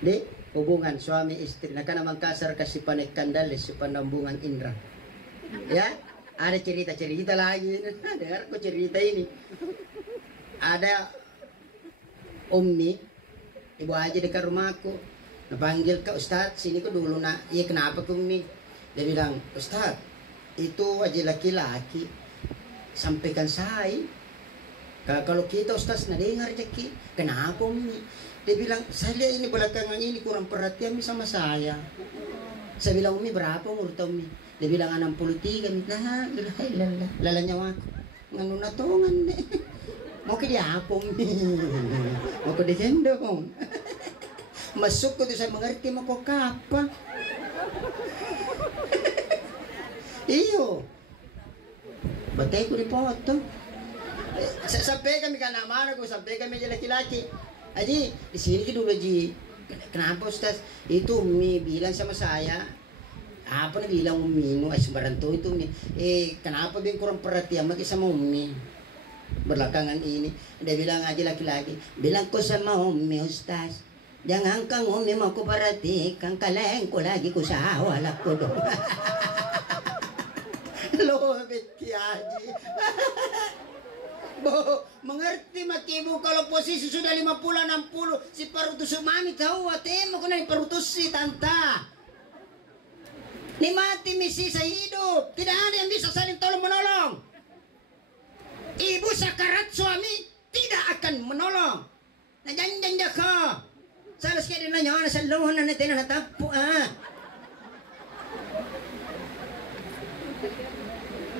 Di hubungan suami istri. Nah karena mangkasar kasih panik kandali si penambungan indra. Ya. Ada cerita-cerita lagi. Dengar kok cerita ini. Ada Ummi, ibu aja dekat rumahku. Napanggil ke Ustadz, sini kok dulu nak. Iya kenapa ke Ummi? Dia bilang, Ustadz, itu aja laki-laki. Sampaikan saya. Kalau kita Ustadz nak dengar Jaki, kenapa Ummi? Dia bilang, saya lihat ini belakangan ini kurang perhatian sama saya. Saya bilang, Umi berapa umur Umi? Dia bilang 63. Nah, lala nyawa aku. Nganu natongan deh. Mau ke dia apa Umi? Mau ke dia gendong. Masuk ko tuh saya mengerti mau kok apa. Iyo. Batay ko dipotong. Sampai kami kan nama aku, sampai kami aja laki-laki. Aji, di sini dulu Ji. Kenapa Ustaz? Itu Umi bilang sama saya. Apa nih bilang Umi? Sembarang tuh itu Umi. Kenapa dia kurang perhatian lagi sama Umi? Belakangan ini. Dia bilang aja laki-laki. Bilang ko sama Umi Ustaz. Jangan kang Umi mau ku perhatikan. Kalahin ko lagi ku sawa ko dong. Loh, Betty Haji. Bo, mengerti makibu kalau posisi sudah 50-60 si parutus mami tahu atemo ko na parutus si tanta. Ni mati misi sa hidup. Tidak ada yang bisa saling tolong menolong. Ibu sakarat suami tidak akan menolong. Na janjan ka. Salas kaya din na nyo sa luhon na natin na natapo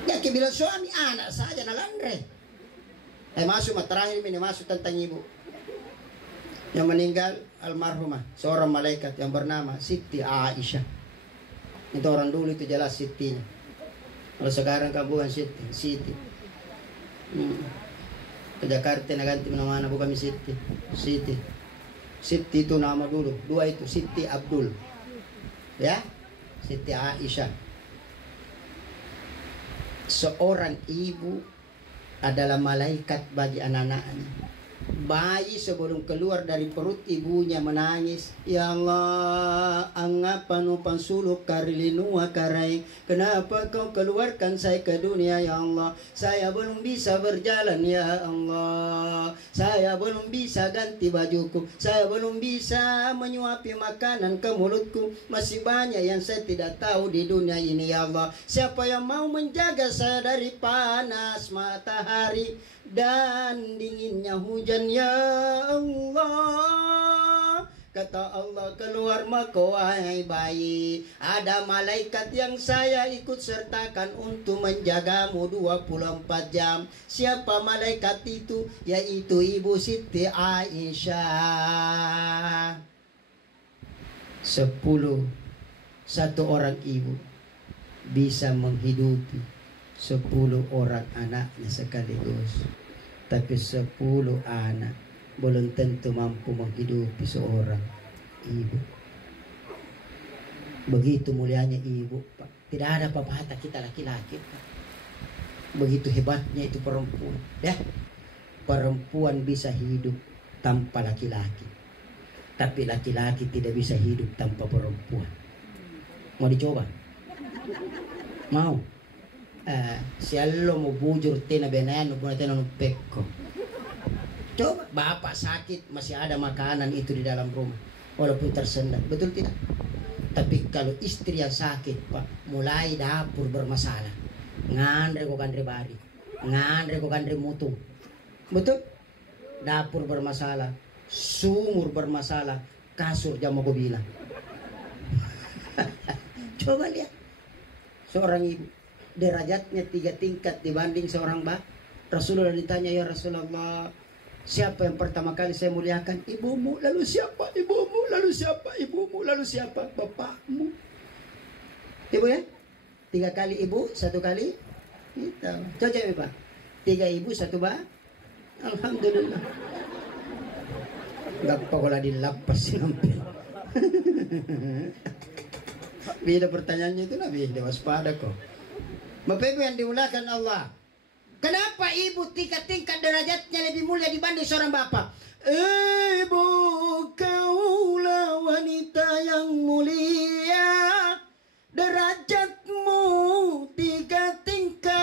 Ya kibilang suami anak saja na landre. Masuk terakhir ini masuk tentang ibu yang meninggal almarhumah seorang malaikat yang bernama Siti Aisyah. Itu orang dulu itu jelas Sitinya. Kalau sekarang kabuhan Siti. Ke Jakarta naganti nama bukan Siti. Siti itu nama dulu. Dua itu Siti Abdul. Ya, Siti Aisyah. Seorang ibu adalah malaikat bagi anak-anaknya. Bayi sebelum keluar dari perut ibunya menangis, Ya Allah, angapa nu pansuluk karilinu karai. Kenapa kau keluarkan saya ke dunia ya Allah? Saya belum bisa berjalan ya Allah. Saya belum bisa ganti bajuku. Saya belum bisa menyuapi makanan ke mulutku. Masih banyak yang saya tidak tahu di dunia ini ya Allah. Siapa yang mau menjaga saya dari panas matahari dan dinginnya hujan ya Allah. Kata Allah, keluar maka wahai bayi, ada malaikat yang saya ikut sertakan untuk menjagamu 24 jam. Siapa malaikat itu? Yaitu Ibu Siti Aisyah. 1 orang ibu bisa menghidupi 10 orang anaknya sekaligus. Tapi 10 anak belum tentu mampu menghidupi seorang ibu. Begitu mulianya ibu, Pak. Tidak ada apa-apa kita laki-laki, Pak. Begitu hebatnya itu perempuan. Ya, perempuan bisa hidup tanpa laki-laki. Tapi laki-laki tidak bisa hidup tanpa perempuan. Mau dicoba? Mau? Si allo mau bujur tena beneno pun tena pekko. Coba bapak sakit masih ada makanan itu di dalam rumah walaupun tersendat, betul tidak? Tapi kalau istri yang sakit Pak, mulai dapur bermasalah, ngandre ko kandre bari, ngandre ko kandre mutu, betul? Dapur bermasalah, sumur bermasalah, kasur jamu ko bilang. Coba lihat seorang ibu derajatnya 3 tingkat dibanding seorang bapak. Rasulullah ditanya, ya Rasulullah, siapa yang pertama kali saya muliakan? Ibumu. Lalu siapa? Ibumu. Lalu siapa? Ibumu. Lalu siapa? Bapakmu. Ibu ya? 3 kali ibu, 1 kali kita. Cocok ya Pak? 3 ibu, 1 bapak. Alhamdulillah. Gak pokoknya dilapas nampil. Beda pertanyaannya itu Nabi, waspada kok. Bapak Ibu yang dimuliakan Allah, kenapa ibu tingkat derajatnya lebih mulia dibanding seorang bapak? Ibu, kaulah wanita yang mulia, derajatmu 3 tingkat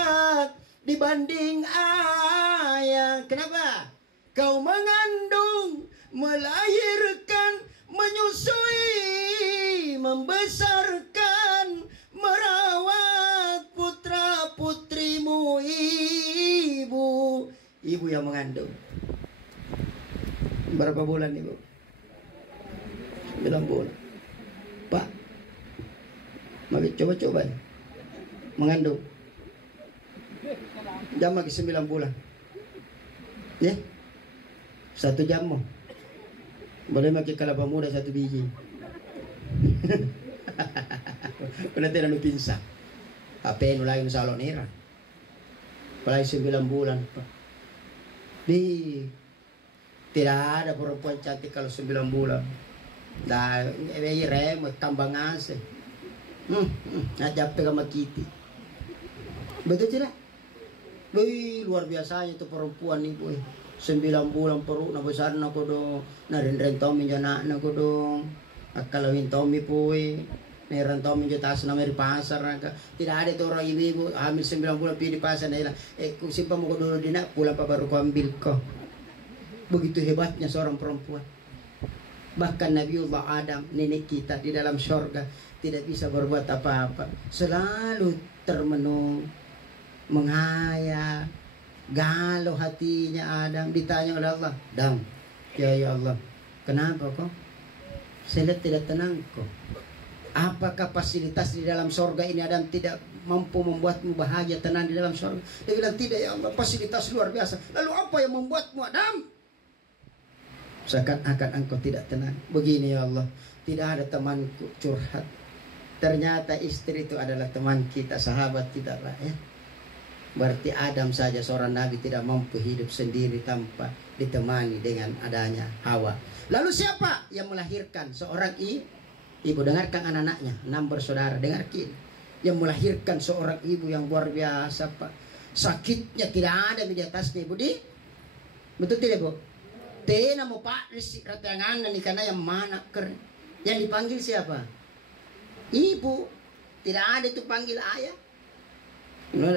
dibanding ayah. Kenapa? Kau mengandung, melahirkan, menyusui, membesarkan, merawat putra putrimu, ibu yang mengandung. Berapa bulan ibu? 9 bulan. Pak, mari coba-coba mengandung. Jam lagi 9 bulan. Ya, 1 jam mau. Boleh pakai kelapa muda 1 biji. Kena tidak nu pinsa. HP nu lain salon era. Mulai 9 bulan, Pak. Tidak ada perempuan cantik kalau 9 bulan. Dah, rem kambangan sih. Ajak pegang makiti. Betul tidak? Luar biasanya itu perempuan ibu. 9 bulan perut na besar na ko do. Narin tomi jana na ko do. Akalawin tomi puwe. Neran tomi jo tas na meri pasar na ka. Tidak ada itu orang ibu hamil 9 bulan pergi di pasar na ilang. Kung simpan mo ko dulu dina, pulang pa baru ko ambil ko. Begitu hebatnya seorang perempuan. Bahkan Nabiullah Adam, nenek kita di dalam surga, tidak bisa berbuat apa-apa. Selalu termenung, menghayal, galau hatinya Adam. Ditanya oleh Allah, Adam, ya Allah, kenapa kok? Saya lihat tidak tenang kok. Apakah fasilitas di dalam surga ini Adam tidak mampu membuatmu bahagia, tenang di dalam surga? Dia bilang, tidak ya Allah, fasilitas luar biasa. Lalu apa yang membuatmu Adam? Seakan-akan engkau tidak tenang. Begini ya Allah, tidak ada temanku curhat. Ternyata istri itu adalah teman kita, sahabat kita lah ya. Berarti Adam saja seorang nabi tidak mampu hidup sendiri tanpa ditemani dengan adanya Hawa. Lalu siapa yang melahirkan? Seorang ibu. Dengarkan anak-anaknya, 6 bersaudara. Dengarkan. Yang melahirkan seorang ibu yang luar biasa, Pak. Sakitnya tidak ada di atasnya ibu di. Betul tidak Bu? Tena mo Pak ratangan ni karena yang mana keren. Yang dipanggil siapa? Ibu. Tidak ada itu panggil ayah.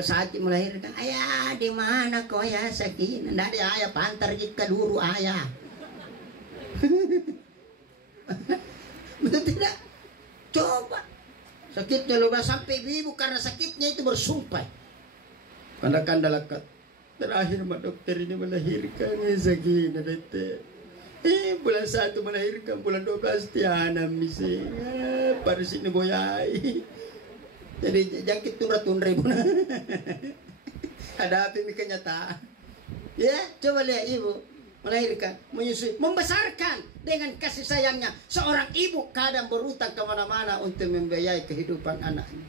Saat melahirkan, ayah di mana kau ya sakit? Tidak ada ayah, pantar jika dulu ayah. Betul tidak? Coba. Sakitnya lupa sampai ibu karena sakitnya itu bersumpah. Kanda lekat. Terakhir mak dokter ini melahirkan sakit dokter. Bulan 1 melahirkan, bulan 12 tiana misi. Pada sini boyai. Jadi jangkit tunda ibu. Ada apa kenyataan? Ya, coba lihat ibu melahirkan, menyusui, membesarkan dengan kasih sayangnya. Seorang ibu kadang berutang kemana-mana untuk membiayai kehidupan anaknya.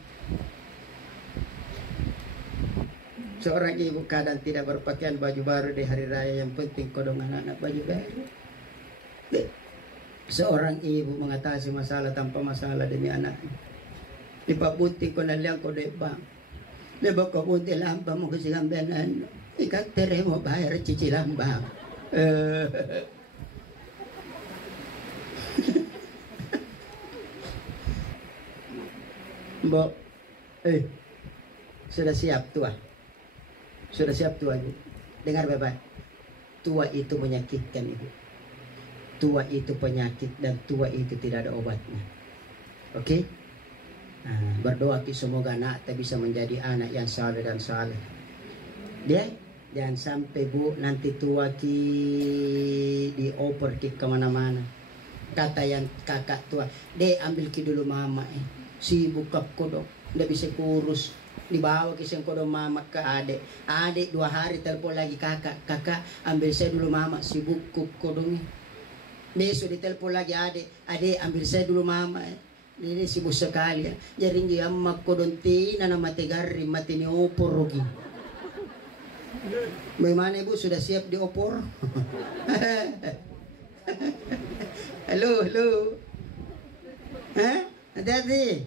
Seorang ibu kadang tidak berpakaian baju baru di hari raya, yang penting kodong anak-anak baju baru. Seorang ibu mengatasi masalah tanpa masalah demi anaknya. Ipabuti ko na lang ko diba. Diba ko bunti lamba mo kasi gambanan. Ikat tere mo bayar cici lamba. Mbok, sudah siap tua? Sudah siap tua ibu? Dengar bapak, tua itu menyakitkan ibu. Tua itu penyakit dan tua itu tidak ada obatnya. Oke? Nah, berdoa ki semoga anak kita bisa menjadi anak yang saleh dan saleh. Dia jangan sampai bu nanti tua ki dioper ki kemana-mana. Kata yang kakak tua, ambil ki dulu mama sibuk kap kodok, ndak bisa kurus. Dibawa ke siang kodok mama ke adik. Adik 2 hari telepon lagi kakak ambil saya dulu mama sibuk kup kodongnya. Besok ditelepon lagi adik ambil saya dulu mama. Ini sibuk sekali ya. Jaring dia mak kodonti na mati gari mati ni opor rugi. Bagaimana ibu sudah siap diopor? Halo. Hati-hati.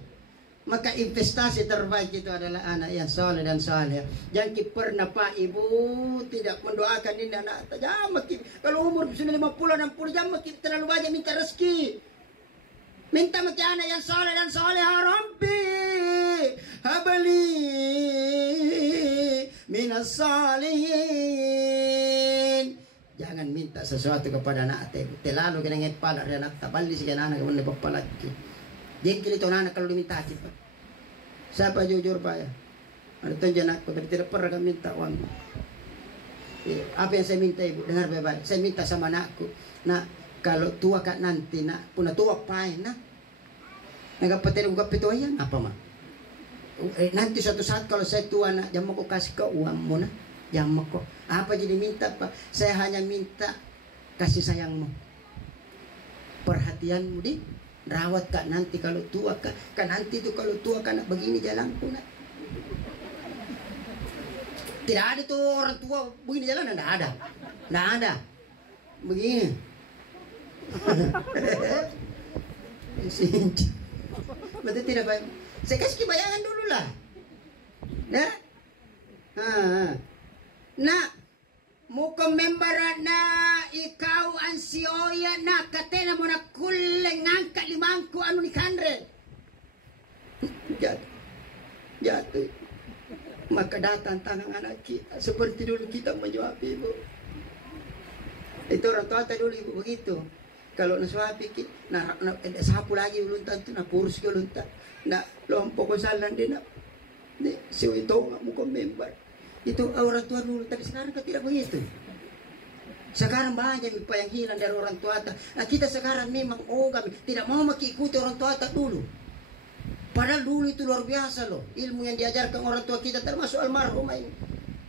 Maka investasi terbaik itu adalah anak yang soleh dan saleh. Jangan pernah pak ibu tidak mendoakan ini anak. Jangan kalau umur sudah 50 60 jangan terlalu banyak minta rezeki. Minta maki anak yang soleh dan saleh. Rabbi habali minas salihin. Jangan minta sesuatu kepada anak teh. Terlalu kena ngepala dia anak tabali si anak kemudian bapak lagi. Jengkel itu anak kalau diminta cepat. Siapa jujur Pak ya? Ada tujuan aku tapi tidak pernah minta uang. Apa yang saya minta ibu? Dengar baik-baik. Saya minta sama anakku. Nah, kalau tua kak nanti nak punah tua pain nak. Nggak petir buka pintu aja apa mak? Nanti suatu saat kalau saya tua nak, jangan mau kasih ke uangmu nak. Jangan mau kok. Apa jadi minta Pak? Saya hanya minta kasih sayangmu, perhatianmu di. Rawat kak nanti kalau tua kak nanti itu kalau tua kak begini jalanku nak. Tidak ada tuh orang tua begini jalan, tidak ada begini. Berarti tidak baik. Saya kasih bayangan dulu lah. Nah, muka membara na ikaw ang sioya na katena mo na kuleng ngangkat limangku anu ni kandre. Jatuh. Maka datang tangan anak kita seperti dulu kita menjawab ibu. Itu orang tua dulu ibu begitu. Kalau nasuapi kita, nah sapu lagi uluntan tu, nah purus ke uluntan, nah lompok salan dia nak, ni siu itu nggak muka member. Itu orang tua dulu, tapi sekarang kan tidak begitu. Sekarang banyak yang hilang dari orang tua. Nah, kita sekarang memang kami tidak mau mengikuti orang tua dulu. Padahal dulu itu luar biasa loh. Ilmu yang diajarkan orang tua kita termasuk almarhum ini.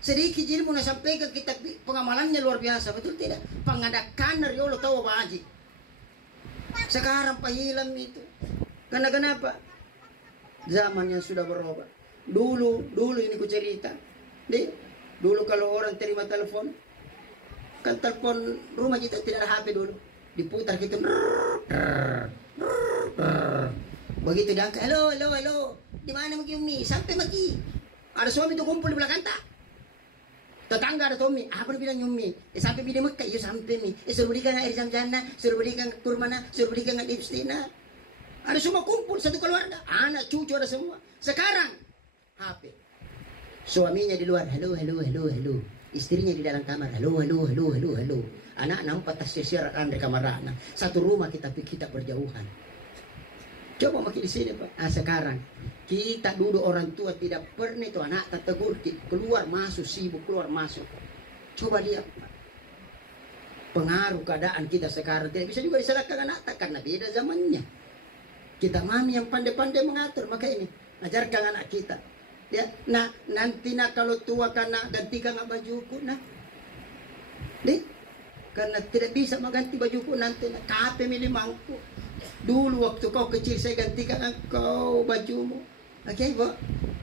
Sedikit ilmu yang sampaikan kita pengamalannya luar biasa. Betul tidak? Pengadakan dari Allah tahu apa aja. Sekarang pahilam itu. Karena kenapa? Zaman yang sudah berubah. Dulu ini ku cerita. Dulu kalau orang terima telepon, kan telepon rumah kita tidak ada HP dulu, diputar gitu, begitu diangkat, halo, di mana Maki Umi? Sampai Maki, ada suami tuh kumpul di belakang tak, tetangga ada Tommy, apa dia bilang Umi? Sampai di Mekah, ya sampai mi, suruh berikan air zam-zamna, suruh berikan kurmana, suruh berikan lipstina, ada semua kumpul satu keluarga, anak cucu ada semua. Sekarang HP. Suaminya di luar, halo. Istrinya di dalam kamar, halo. Anak patah sisiran di kamar anak. Satu rumah kita berjauhan. Coba makin di sini Pak. Sekarang kita duduk orang tua tidak pernah itu anak tak tegur keluar masuk sibuk keluar masuk. Coba lihat Pak. Pengaruh keadaan kita sekarang tidak bisa juga disalahkan anak tak karena beda zamannya. Kita mami yang pandai-pandai mengatur, maka ini ajarkan anak kita. Ya, nah nanti nak kalau tua karena gantikan bajuku nah, karena tidak bisa mengganti bajuku nanti nak kape milih mangku. Dulu waktu kau kecil saya gantikan engkau bajumu. Oke, Bu.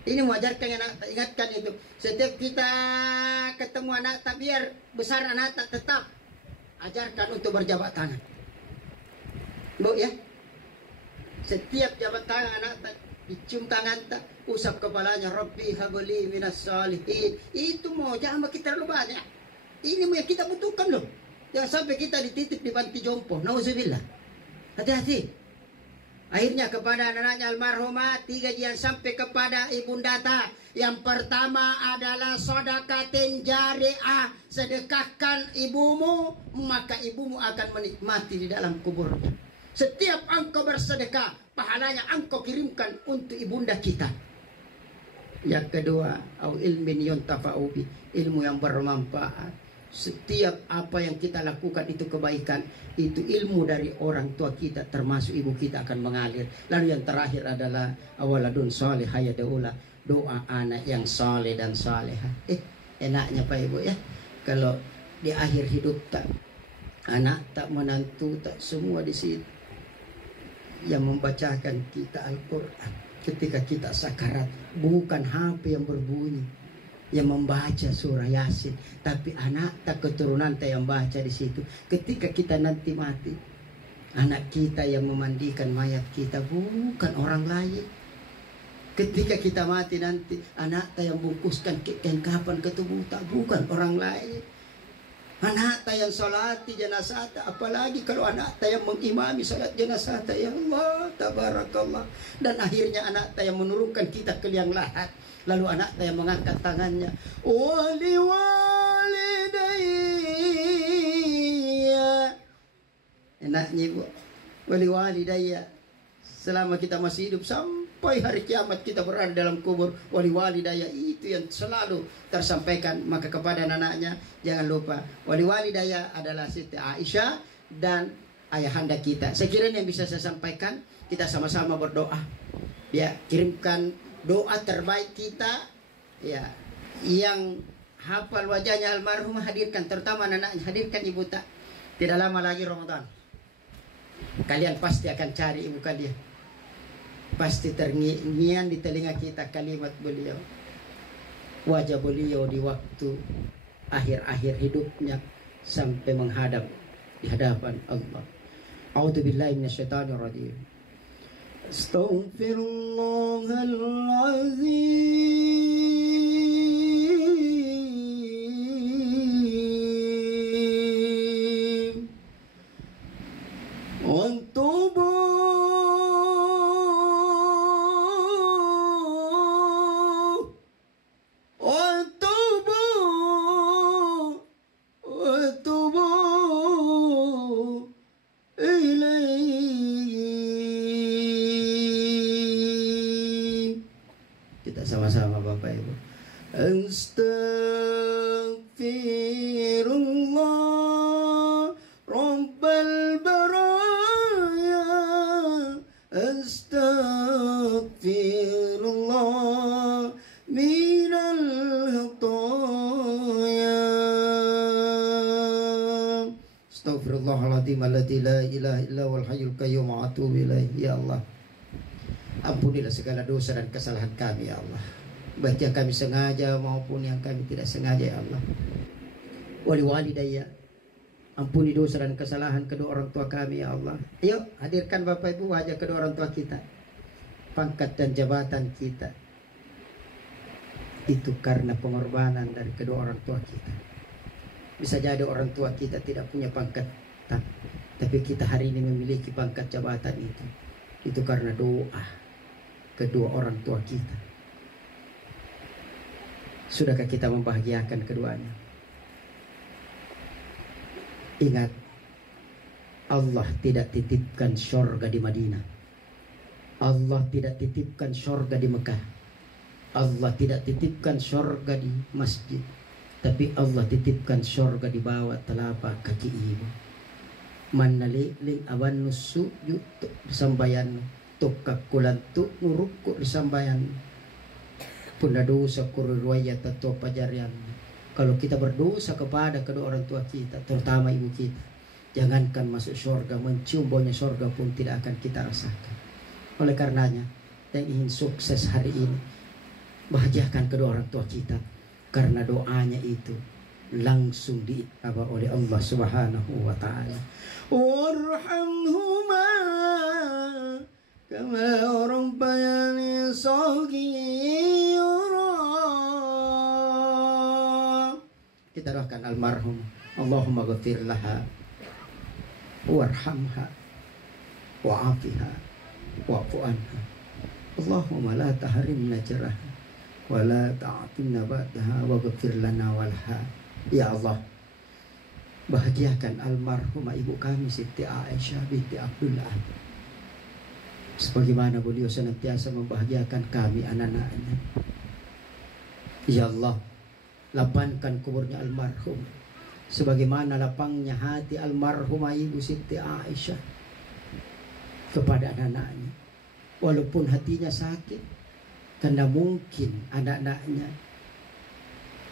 Ini mau ajarkan anak, ingatkan itu. Setiap kita ketemu anak tak biar besar anak tak tetap ajarkan untuk berjabat tangan. Bu ya. Setiap jabat tangan anak tak dicium tangan tak, usap kepalanya, Rabbi habli minas salihin. Itu mau jangan kita terlalu banyak. Ini yang kita butuhkan loh. Jangan sampai kita dititip di panti jompo. Nauzubillah. Hati-hati. Akhirnya kepada anaknya almarhumah 3 jangan sampai kepada ibundata. Yang pertama adalah sedekatin jariah. Sedekahkan ibumu, maka ibumu akan menikmati di dalam kuburnya. Setiap engkau bersedekah, pahalanya engkau kirimkan untuk ibunda kita. Yang kedua, au ilmin yuntafa'u bi, ilmu yang bermanfaat. Setiap apa yang kita lakukan itu kebaikan, itu ilmu dari orang tua kita termasuk ibu kita akan mengalir. Lalu yang terakhir adalah awaladun salih yad'ula, doa anak yang saleh dan salehah. Enaknya Pak Ibu ya, kalau di akhir hidup tak anak tak menantu tak semua di situ yang membacakan kita Al-Quran ketika kita sakarat, bukan HP yang berbunyi yang membaca surah Yasin, tapi anak tak keturunan tak yang baca di situ. Ketika kita nanti mati, anak kita yang memandikan mayat kita, bukan orang lain. Ketika kita mati nanti, anak tak yang bungkuskan kain kapan ke tubuh tak, bukan orang lain. Anak ta yang salati jenazah, apalagi kalau anak ta yang mengimami salat jenazah, ya Allah, tabarakallah. Dan akhirnya anak ta yang menurunkan kita ke liang lahat. Lalu anak ta yang mengangkat tangannya, wali walidayya. Enaknya ibu, wali walidayya. Selama kita masih hidup sampai hari kiamat kita berada dalam kubur, wali walidayya itu yang selalu tersampaikan. Maka kepada anaknya jangan lupa, wali walidayya adalah Siti Aisyah dan ayahanda kita. Sekiranya yang bisa saya sampaikan, kita sama-sama berdoa. Ya, kirimkan doa terbaik kita, ya, yang hafal wajahnya almarhum, hadirkan, terutama anaknya, hadirkan ibu tak. Tidak lama lagi Ramadan, kalian pasti akan cari ibu kalian. Pasti terngiang di telinga kita kalimat beliau, wajah beliau di waktu akhir-akhir hidupnya sampai menghadap di hadapan Allah. A'udzubillahi minasyaitonir rajim. Astaghfirullahalazim. Kita sama-sama Bapak Ibu. Astaghfirullah Rabbal baraya. Astaghfirullah minal khataya. Astaghfirullahaladzim alladzi la ilaha illa wal hayyul qayyum wa atubu ilaih. Ya Allah, ampunilah segala dosa dan kesalahan kami ya Allah, baik yang kami sengaja maupun yang kami tidak sengaja ya Allah. Wali walidayya, ampuni dosa dan kesalahan kedua orang tua kami ya Allah. Ayo hadirkan Bapak Ibu wajah kedua orang tua kita. Pangkat dan jabatan kita itu karena pengorbanan dari kedua orang tua kita. Bisa jadi orang tua kita tidak punya pangkat, tapi kita hari ini memiliki pangkat jabatan itu. Itu karena doa kedua orang tua kita. Sudahkah kita membahagiakan keduanya? Ingat, Allah tidak titipkan syurga di Madinah. Allah tidak titipkan syurga di Mekah. Allah tidak titipkan syurga di masjid. Tapi Allah titipkan syurga di bawah telapak kaki ibu. Manaliling awan nusu yutuk disambayan tukak kulantu nurukku disambayan puna dosa kuruwaya tato pajarian. Kalau kita berdosa kepada kedua orang tua kita, terutama ibu kita, jangankan masuk surga, mencium baunya surga pun tidak akan kita rasakan. Oleh karenanya, yang ingin sukses hari ini, bahagiakan kedua orang tua kita, karena doanya itu langsung diijabah oleh Allah Subhanahu wa taala. Warhamhuma kama rabbayani shaghira. Kita doakan almarhum, Allahumma ghfir laha warhamha wa'afiha wa'fu anha. Allahumma la tahrimna jaraha wa la ta'atimna ba'daha waghfir lana walha. Ya Allah, bahagiakan almarhumah ibu kami Siti Aisyah binti Abdullah, sebagaimana beliau senantiasa membahagiakan kami anak-anaknya. Ya Allah, lapangkan kuburnya almarhum sebagaimana lapangnya hati almarhumah ibu Siti Aisyah kepada anak-anaknya. Walaupun hatinya sakit karena mungkin anak-anaknya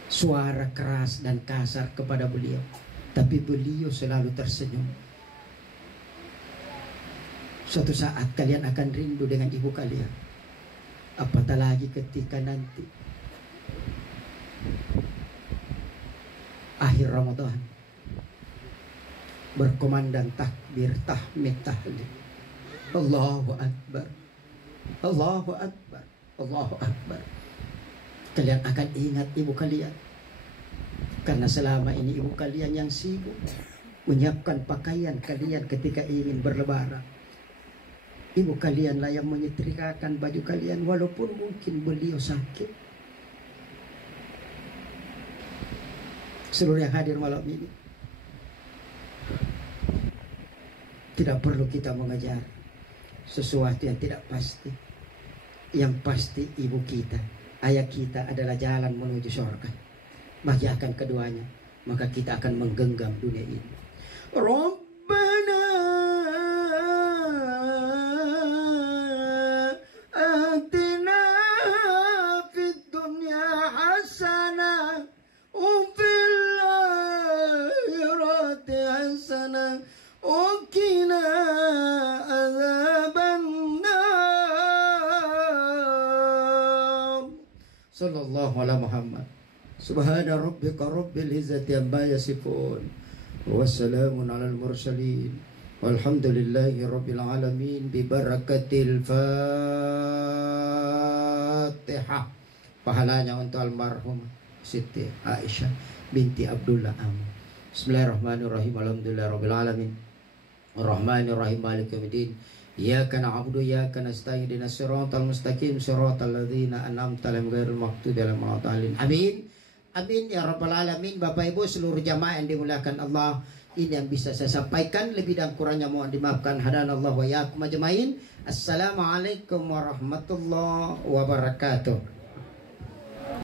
suara keras dan kasar kepada beliau, tapi beliau selalu tersenyum. Suatu saat kalian akan rindu dengan ibu kalian, apatah lagi ketika nanti akhir Ramadan berkomandan takbir, tahmid, tahlil, Allahu Akbar, Allahu Akbar, Allahu Akbar. Kalian akan ingat ibu kalian. Karena selama ini ibu kalian yang sibuk menyiapkan pakaian kalian ketika ingin berlebaran. Ibu kalianlah yang menyetrikakan baju kalian walaupun mungkin beliau sakit. Seluruh yang hadir malam ini, tidak perlu kita mengejar sesuatu yang tidak pasti. Yang pasti ibu kita, ayah kita adalah jalan menuju surga. Bahagiakan keduanya, maka kita akan menggenggam dunia ini. Rabbana atina fid dunya hasanah wa fil akhirati hasanah wa qina adzabannar. Sallallahu alaihi Muhammad. Subhana rabbika rabbil izzati amma yasifun. Wassalamun alal mursalin. Walhamdulillahi rabbil alamin. Bibarakatil Fatihah. Pahalanya untuk almarhum Siti Aisyah binti Abdullah Amu. Bismillahirrahmanirrahim. Alhamdulillahi rabbil alamin. Ar-Rahmanirrahim. Maliki yaumiddin. Iyyaka na'budu wa iyyaka nasta'in. Ihdinas siratal mustaqim. Siratal ladzina an'amta 'alaihim ghairil maghdubi 'alaihim waladdallin. Amin. Amin ya rabbal alamin. Bapak Ibu seluruh jamaah yang dimuliakan Allah, ini yang bisa saya sampaikan, lebih dan kurangnya mohon dimaafkan. Hadanallahu wa iyyakum ajmain. Assalamualaikum warahmatullahi wabarakatuh.